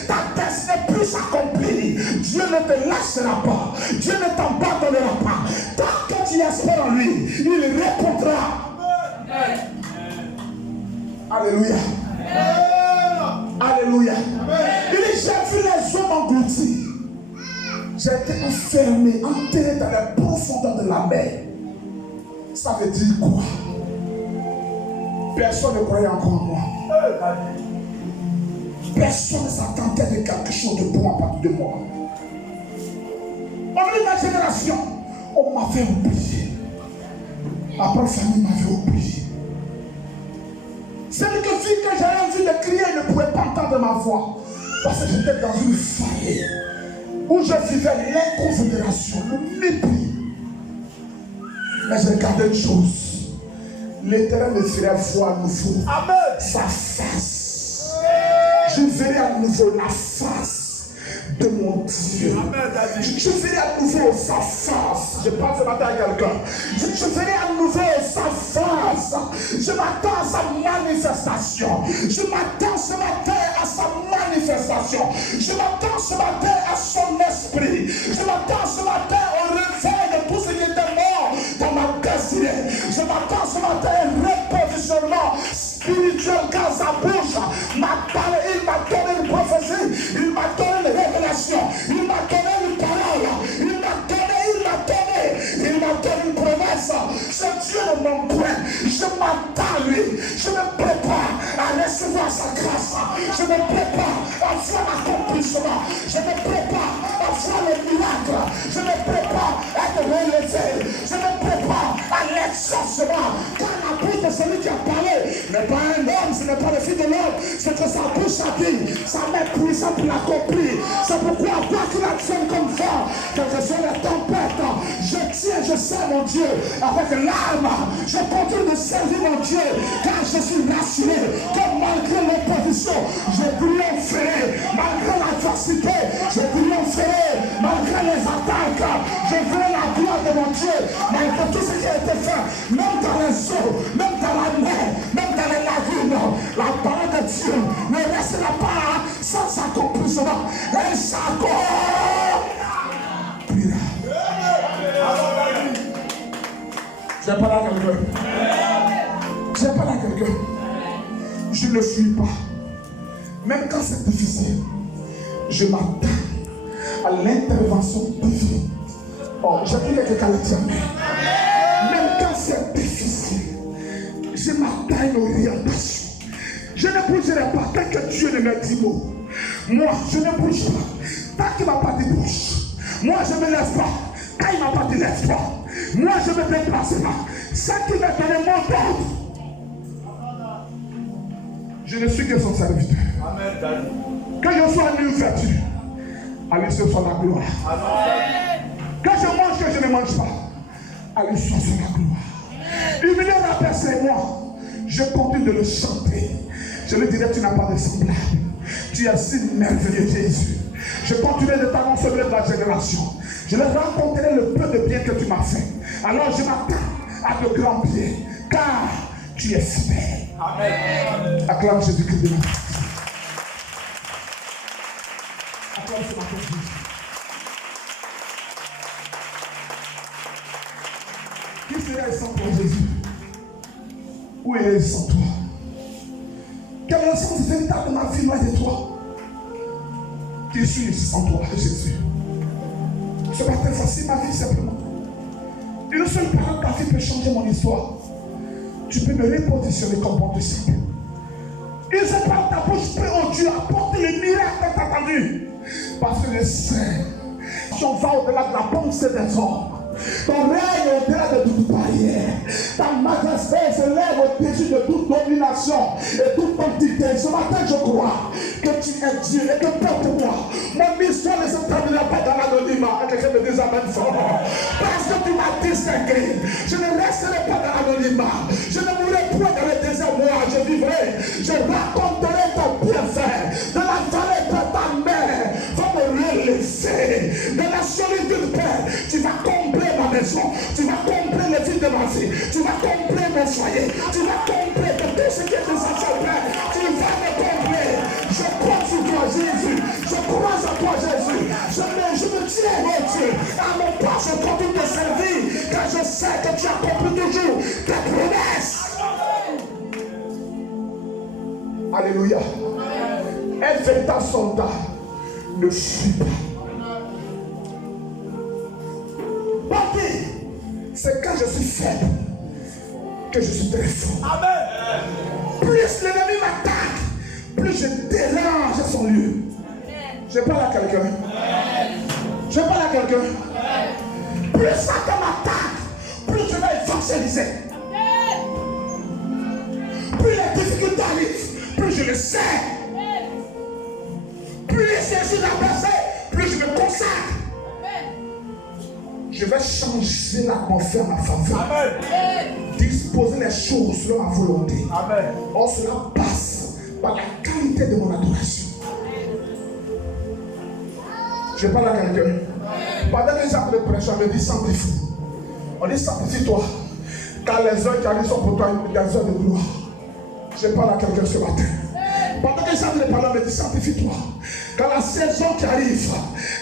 ta destinée puisse s'accomplir. Dieu ne te lâchera pas. Dieu ne t'abandonnera pas. Tant que tu espères en lui, il répondra. Alléluia. Alléluia. Il dit, j'ai vu les hommes engloutis. J'ai été enfermé, enterré dans les profondeurs de la mer. Ça veut dire quoi? Personne ne croyait encore en moi. Personne ne s'attendait de quelque chose de bon à partir de moi. Au milieu de ma génération, on m'avait oublié. Ma propre famille m'avait oublié. Celle que j'avais envie de crier ne pouvait pas entendre ma voix. Parce que j'étais dans une vallée où je vivais l'inconsidération, le mépris. Mais j'ai regardé une chose. L'Éternel me ferait voir à nouveau sa face. Je verrai à nouveau la face de mon Dieu. Je verrai à nouveau sa face. Je parle ce matin à quelqu'un. Je verrai à nouveau sa face. Je m'attends à sa manifestation. Je m'attends ce matin à sa manifestation. Je m'attends ce matin à son esprit. Je m'attends ce matin au réveil de tout ce qui était mort dans ma destinée. Je m'attends ce matin à un repositionnement spirituel dans sa bouche. Il m'a donné une prophétie. Il m'a donné une révélation. Il m'a donné une parole. Il m'a donné une promesse. Ce Dieu ne m'en point. Je m'attends à lui. Je me prépare à recevoir sa grâce. Je me prépare à voir l'accomplissement. Je me prépare à voir le miracle. Je me prépare à être relevé. Je me prépare à l'exaucement. Car la bouche de celui qui a parlé n'est pas un homme, ce n'est pas le fils de l'homme. C'est que sa bouche a dit, sa main puissante pour l'accomplir. C'est pourquoi, quoi qu'il advienne comme vent, quelles que soient les tempêtes, je sers mon Dieu avec l'arme. Je continue de servir mon Dieu, car je suis rassuré que malgré l'opposition, je triompherai. Malgré l'adversité, je triompherai. Malgré les attaques, je verrai la gloire de mon Dieu. Malgré tout ce qui a été fait, même dans les eaux, même dans la mer, même dans les lagunes, la parole de Dieu ne restera pas sans accomplissement. Elle s'accomplit. J'ai parlé à quelqu'un. J'ai parlé à quelqu'un. Je ne fuis pas. Même quand c'est difficile, je m'attends à l'intervention divine. Oh, j'ai dit quelqu'un le dire. Même quand c'est difficile, je m'attends à une orientation. Je ne bougerai pas tant que Dieu ne me dit mot. Moi, je ne bouge pas tant qu'il ne m'a pas dit bouge. Moi, je ne me lève pas tant qu'il ne m'a pas dit lève-toi. Moi, je ne me déplace pas. Ça qui m'a donné mon ordre. Je ne suis que son serviteur. Amen. Quand je sois en ouverture, À lui seul soit la gloire. Amen. Quand je mange, que je ne mange pas, à lui seul soit la gloire. Humilié la personne et moi, je continue de le chanter. Je lui dirai, tu n'as pas de semblable. Tu es si merveilleux, Jésus. Je continuerai de t'annoncer de la génération. Je leur raconterai le peu de bien que tu m'as fait. Alors je m'attends à de grands biens, car tu es fidèle. Amen. Acclame Jésus-Christ de Nazareth. Acclame ce matin Jésus. Qui serait sans toi, Jésus? Où est sans toi? Quel est le sens véritable de ma vie loin de toi? Qui suis-je sans toi, Jésus? Ce matin, voici ma vie simplement. Une seule parole de ta vie peut changer mon histoire. Tu peux me repositionner comme bon disciple. Une seule parole de ta bouche peut, oh Dieu, apporter le miracle que tu as attendu. Parce que le Saint, on va au-delà de la pensée des hommes. Ton règne au-delà de toute barrière. Ta majesté s'élève au-dessus de toute domination et toute entité. Ce matin, je crois que tu es Dieu et que porte-moi. Mon histoire ne se terminera pas dans l'anonymat. Et quelqu'un me dise amen fort. Parce que tu m'as distingué. Je ne resterai pas dans l'anonymat. Je ne mourrai point dans le désert. Moi, je vivrai. Je raconterai ton bienfait. De la vallée de ta mère va me relever. De la solitude, Père, tu vas combler ma maison, tu vas combler le vide de ma vie, tu vas combler mon foyer, tu vas combler de tout ce qui est essentiel, Père. Tu vas me combler. Je crois sur toi, Jésus. Je crois en toi, Jésus. Je me tiens, mon Dieu, à mon pas. Je continue de servir, car je sais que tu accomplis toujours tes promesses. Alléluia. Un véritable soldat ne fuit pas. C'est quand je suis faible que je suis très fort. Amen. Plus l'ennemi m'attaque, plus je dérange son lieu. Je parle à quelqu'un. Je parle à quelqu'un. Plus Satan m'attaque, plus je vais évangéliser. Plus les difficultés arrivent, plus je le sais. Plus je suis abaissé, plus je me consacre. Je vais changer l'atmosphère en ma faveur. Amen. Disposer les choses selon ma volonté. Amen. Or, cela passe par la qualité de mon adoration. Je parle à quelqu'un. Pendant que les gens de prêcher, on me dit sanctifie. On dit sanctifie-toi. Car les heures qui arrivent sont pour toi des heures de gloire. Je parle à quelqu'un ce matin. Pendant que les gens de parler, on me dit sanctifie-toi. Car la saison qui arrive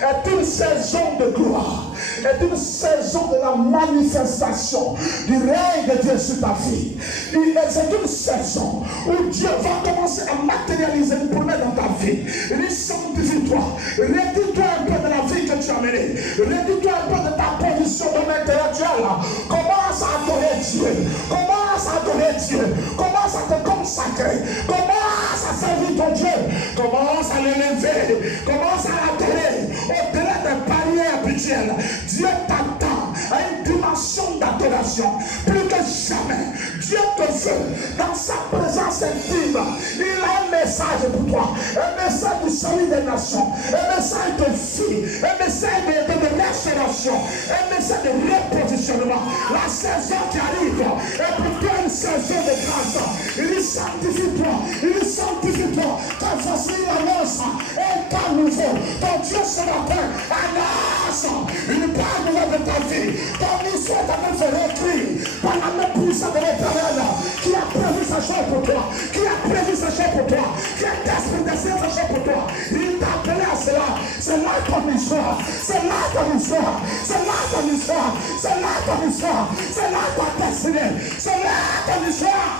est une saison de gloire. Est une saison de la manifestation du règne de Dieu sur ta vie. C'est une saison où Dieu va commencer à matérialiser une promesse dans ta vie. Il dit sanctifie-toi. Redis-toi un peu de la vie que tu as menée. Redis-toi un peu de ta position d'homme intellectuel. Commence à adorer Dieu. Commence à adorer Dieu. Commence à te consacrer. Commence à servir ton Dieu. Commence à l'élever. Commence à l'adorer. Au-delà des barrières habituelles. Dieu t'attend à une dimension d'adoration. Plus que jamais, Dieu te veut dans sa présence intime. Il a un message pour toi. Un message du salut des nations. Un message de vie. Un message de restauration. Un message de repositionnement. La saison qui arrive est pour toi une saison de grâce. Il dit sanctifie-toi. Il dit sanctifie-toi. Car voici l'annonce. Un temps nouveau. Ton Dieu ce matin annonce une part nouvelle de ta vie. Ton histoire est réécrite par la main puissante de l'Éternel qui a prévu sa chose pour toi. Qui a prévu sa chose pour toi. Qui a destiné sa chose pour toi. Il t'a appelé à cela. C'est là ton histoire. C'est là ton histoire. C'est là ton histoire. C'est là ton histoire. C'est là ta destinée. C'est là ton histoire.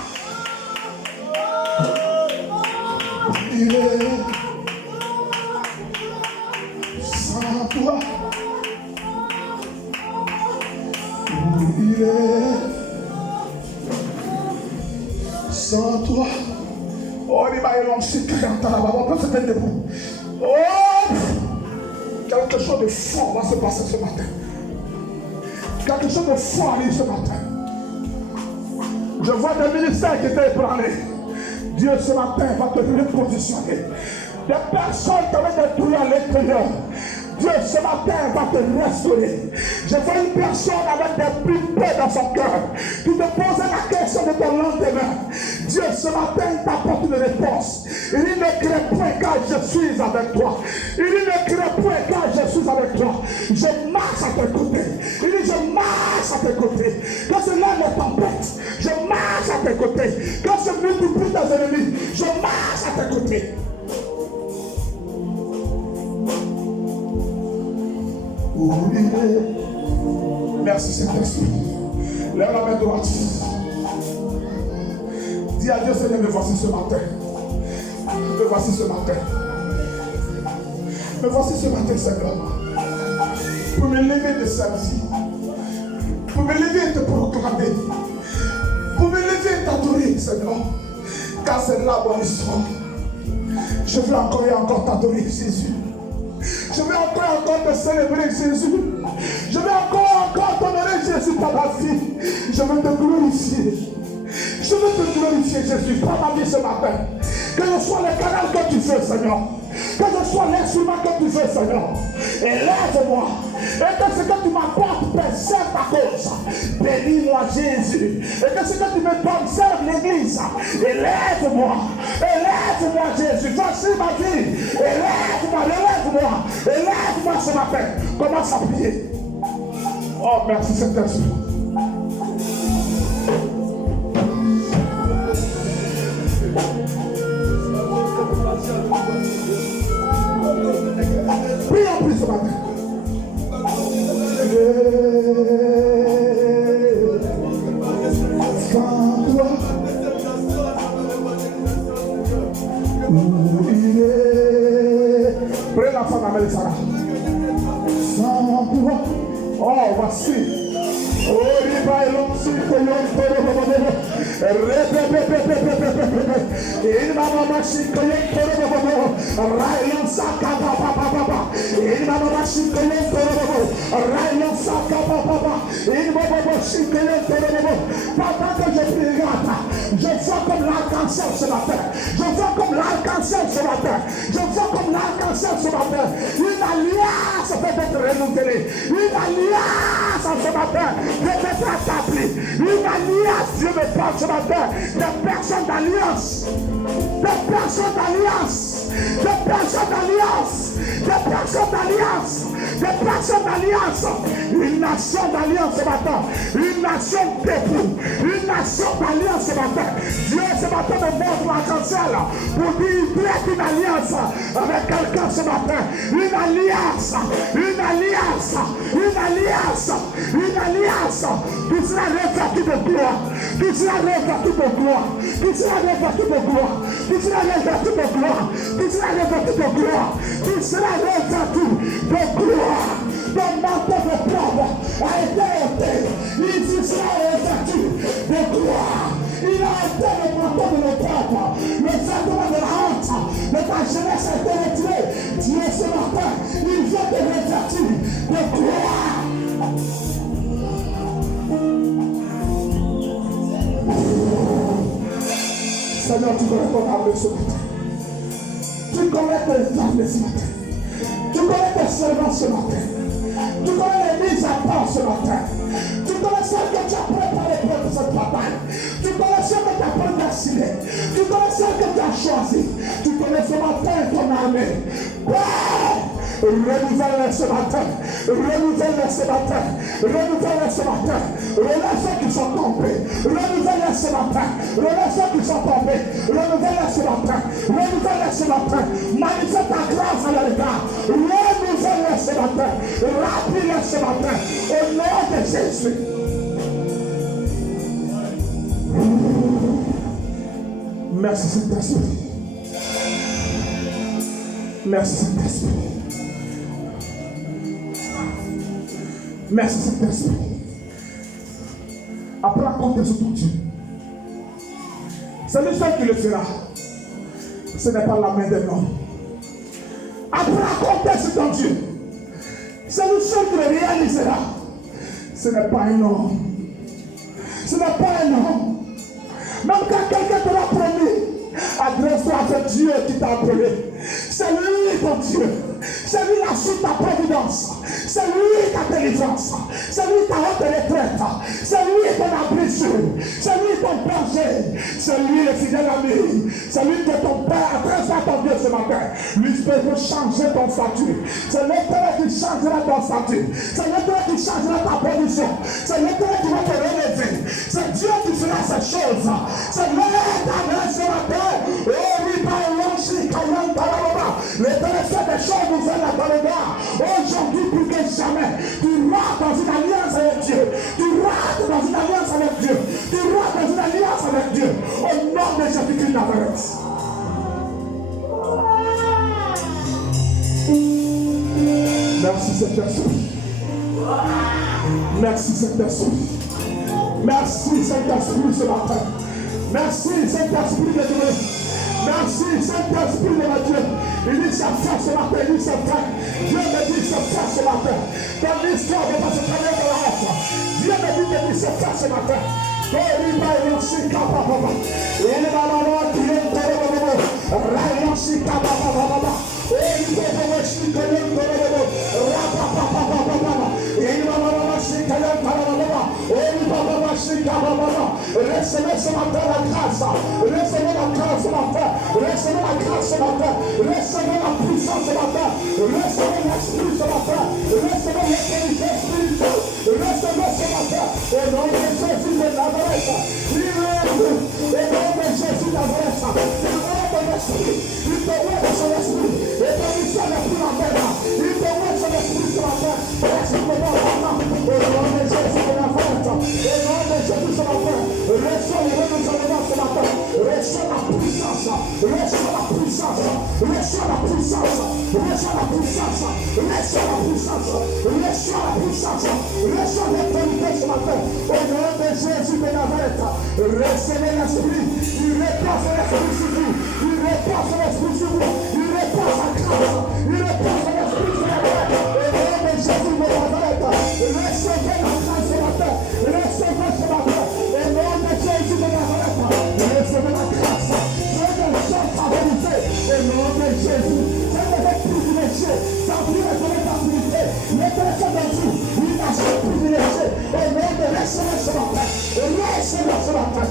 Il est sans toi. Il est sans toi. Oh, il va y avoir un secret là-bas. On peut se mettre debout. Oh, quelque chose de fort va se passer ce matin. Quelque chose de fort arrive ce matin. Je vois des ministères qui étaient ébranlés. Dieu ce matin va te repositionner. Des personnes qui avaient des douleurs à l'intérieur Dieu ce matin va te restaurer. Je vois une personne avec des pulpes dans son cœur qui te pose la question de ton lendemain. Dieu ce matin t'apporte une réponse. Il dit ne crains point car je suis avec toi. Il dit ne crains point car je suis avec toi. Je marche à tes côtés. Il dit je marche à tes côtés. Quand cela me tempête, je marche à tes côtés. Quand je multiplie tes ennemis, je marche à tes côtés. Merci Saint-Esprit. Lève la main droite. Dis à Dieu, Seigneur, me voici ce matin. Me voici ce matin. Me voici ce matin, Seigneur. Pour me lever de samedi. Pour me lever et te proclamer. Pour me lever et t'adorer, Seigneur. Car c'est là mon histoire. Je veux encore et encore t'adorer, Jésus. Je veux encore te célébrer, Jésus. Je veux encore t'honorer, Jésus, par ma vie. Je veux te glorifier. Je veux te glorifier, Jésus. Prends ma vie ce matin. Que je sois le canal que tu veux, Seigneur. Que je sois l'instrument que tu veux, Seigneur. Élève-moi. Et que ce que tu m'apportes préserve ta cause. Bénis-moi, Jésus. Et que ce que tu me donnes serve l'Église. Élève-moi. Élève-moi, Jésus. Voici ma vie. Élève-moi, élève-moi. Élève-moi ce matin. Commence à prier. Oh, merci Saint-Esprit. Prions plus ce matin. Sans toi, où il est. Prenez la femme avec Sarah. Sans toi, oh voici. Oh, il va y pendant que je prie, je vois comme l'arc-en-ciel ce matin. Je vois comme l'arc-en-ciel ce matin. Je vois comme l'arc-en-ciel ce matin. Une alliance peut être renouvelée. Une alliance ce matin peut être établie. Une alliance, Dieu me parle ce matin. Des personnes d'alliance. Des personnes d'alliance. Des personnes d'alliance. Des personnes d'alliance. Des personnes d'alliance. Une nation d'alliance ce matin. Une nation d'époux. Une nation d'alliance ce matin. Dieu ce matin me montre l'arc-en-ciel pour dire il traite une alliance avec quelqu'un ce matin. Une alliance. Une alliance. Une alliance. Une alliance. Qui sera revêtue de gloire. Qui sera revêtue de gloire. Qui sera revêtue de gloire. Qui sera revêtue de gloire. Qui sera revêtue de gloire. Qui sera revêtue de gloire. Le manteau de preuve a été ôté. Il sera revêtu de gloire. Il a été le manteau de l'opprobre, le vêtement de la honte, de ta jeunesse a été retiré. Dieu ce matin, il vient te revêtir de gloire. Seigneur, tu connais ton âme ce matin. Tu connais tes âmes ce matin. Tu connais tes servants ce matin. Tu connais les mises à part ce matin. Tu connais celles que tu as préparées pour cette bataille. Tu connais celles que tu as prédestinées. Tu connais celles que tu as choisies. Tu connais ce matin ton armée. Renouvelle-les ce matin. Renouvelle-les ce matin. Renouvelle-les ce matin. Relève ceux qui sont tombés. Renouvelle-les ce matin. Relève ceux qui sont tombés. Renouvelle-les ce matin. Renouvelle-les ce matin. Manifeste ta grâce à leur égard. Renouvelle-les ce matin. Remplis-les ce matin. Au nom de Jésus. Merci Saint-Esprit. Merci Saint-Esprit. Merci Saint-Esprit. Apprends à compter sur ton Dieu. C'est lui seul qui le fera. Ce n'est pas la main d'un homme. Apprends à compter sur ton Dieu. C'est lui seul qui le réalisera. Ce n'est pas un homme. Ce n'est pas un homme. Même quand quelqu'un te l'a promis, adresse-toi à ce Dieu qui t'a appelé. C'est lui ton Dieu. C'est lui la suite ta providence. guidance, c'est lui ta délivrance, c'est lui ta haute retraite, c'est lui ton abri sûr, c'est lui ton berger, c'est lui le fidèle ami, c'est lui que ton Père a adressé à ton Dieu ce matin. Lui peut changer ton statut, c'est l'Éternel qui changera ton statut, c'est l'Éternel qui changera ta position, c'est l'Éternel qui va te relever, c'est Dieu qui fera ces choses, c'est l'Éternel ce matin. Oh oui, par l'Éternel fait des choses nouvelles dans le gars. Aujourd'hui plus que jamais, tu rentres dans une alliance avec Dieu, tu rentres dans une alliance avec Dieu, tu rentres dans une alliance avec Dieu, au nom de Jésus-Christ de Nazareth. Merci Saint-Esprit. Merci Saint-Esprit. Merci Saint-Esprit ce matin. Merci Saint-Esprit de Dieu. Merci Saint-Esprit de Dieu. Il dit c'est fait ce matin, il dit c'est fait. Dieu me dit c'est fait ce matin. Ton histoire ne va pas se travailler dans la honte. Dieu me dit que c'est fait ce matin. Oh, il va y aussi capable. Il va y qui est terrible. Rayansi capable. Oh, il va y aussi que l'on peut. Rapapapapapapa. Il va y aussi que l'on peut. Oh, il va y aussi capable. Recevez ce matin la grâce. Recevez la grâce ce matin. Recevez la grâce ce matin. Recevez la puissance ce matin. Recevez l'esprit ce matin. Recevez l'autorité spirituelle. Recevez ce matin. Au nom de Jésus de Nazareth. Au nom de Jésus de Nazareth. Ton esprit. Il te ouvre son esprit. Et ton mission n'est plus la même. Il te ouvre son esprit ce matin. Au nom de Jésus de Nazareth. Au nom de Jésus ce matin. Reçois le renouvellement ce matin. Reçois la puissance. Reçois la puissance. Reçois la puissance. Reçois la puissance. Reçois la puissance. Reçois la puissance. Reçois l'autorité ce matin. Au nom de Jésus de Nazareth. Recevez l'esprit. Il repasse l'esprit sur vous. Il repasse l'esprit sur vous. Il repasse la grâce. Il repasse l'esprit sur la terre. Au nom de Jésus de Nazareth. Recevez la grâce ce matin. Recevez ce matin. Au nom de Jésus de Nazareth. Recevez la grâce. C'est des gens favorisés. Au nom de Jésus. C'est des privilégiés. Ça veut dire que l'activité. Les personnes dans vous. Il n'a pas privilégié. Au nom de recevez ce matin. Recevez ce matin.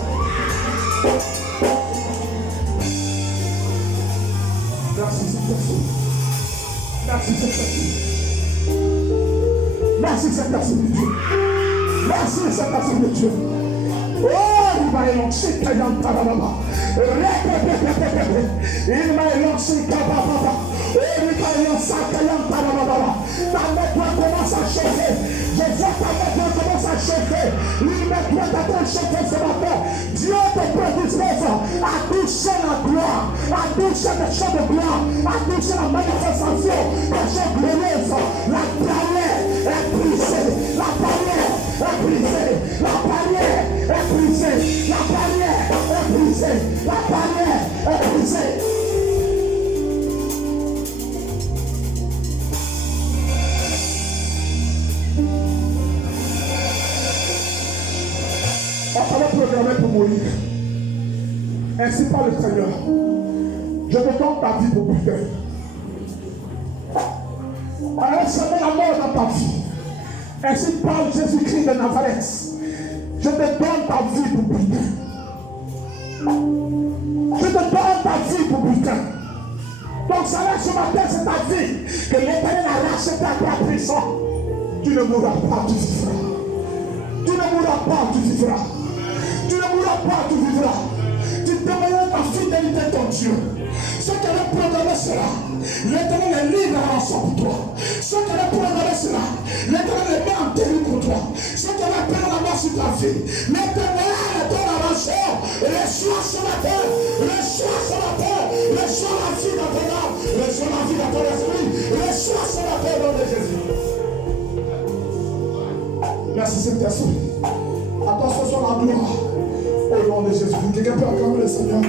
Merci Saint-Esprit. Merci Saint-Esprit. Merci Saint-Esprit de Dieu. Merci Saint-Esprit de Dieu. Oh, il m'a lancé Kayan Tarababa. Il m'a lancé Kababa. Oh, il m'a lancé Kayan Tarababa. Ta méthode commence à chauffer. Je vois ta méthode commence à chauffer. Il m'a doit d'être chauffé ce matin. Dieu te prédispose à toucher la gloire, à toucher des choses de gloire, à toucher la manifestation des choses glorieuses. La barrière est brisée. La barrière est brisée. La barrière est brisée. La barrière est brisée. La barrière est brisée. On va programmer pour mourir. Ainsi par le Seigneur. Je te donne ta vie pour plus tard. Recevez la mort dans ta vie. Ainsi parle Jésus-Christ de Nazareth. Je te donne ta vie pour plus tard. Je te donne ta vie pour plus tard. Donc ça là ce matin, c'est ta vie que l'Éternel a racheté à ta prison. Tu ne mourras pas, tu vivras. Tu ne mourras pas, tu vivras. Tu ne mourras pas, tu vivras. Tu témoigneras ta fidélité à ton Dieu. Ce qu'elle a programmé sera. L'Éternel est libre à rançon pour toi. Ce qu'elle a programmé sera. L'Éternel est mis en terre pour toi. Ce qu'elle a pris la mort sur ta vie. L'Éternel est dans la rançon. Reçois ce matin. Reçois ce matin. Reçois la vie dans ton âme. Reçois la vie dans ton esprit. Reçois ce matin au nom de Jésus. Merci Saint-Esprit. Attention sur la gloire. Au nom de Jésus. Quelqu'un peut acclamer le Seigneur.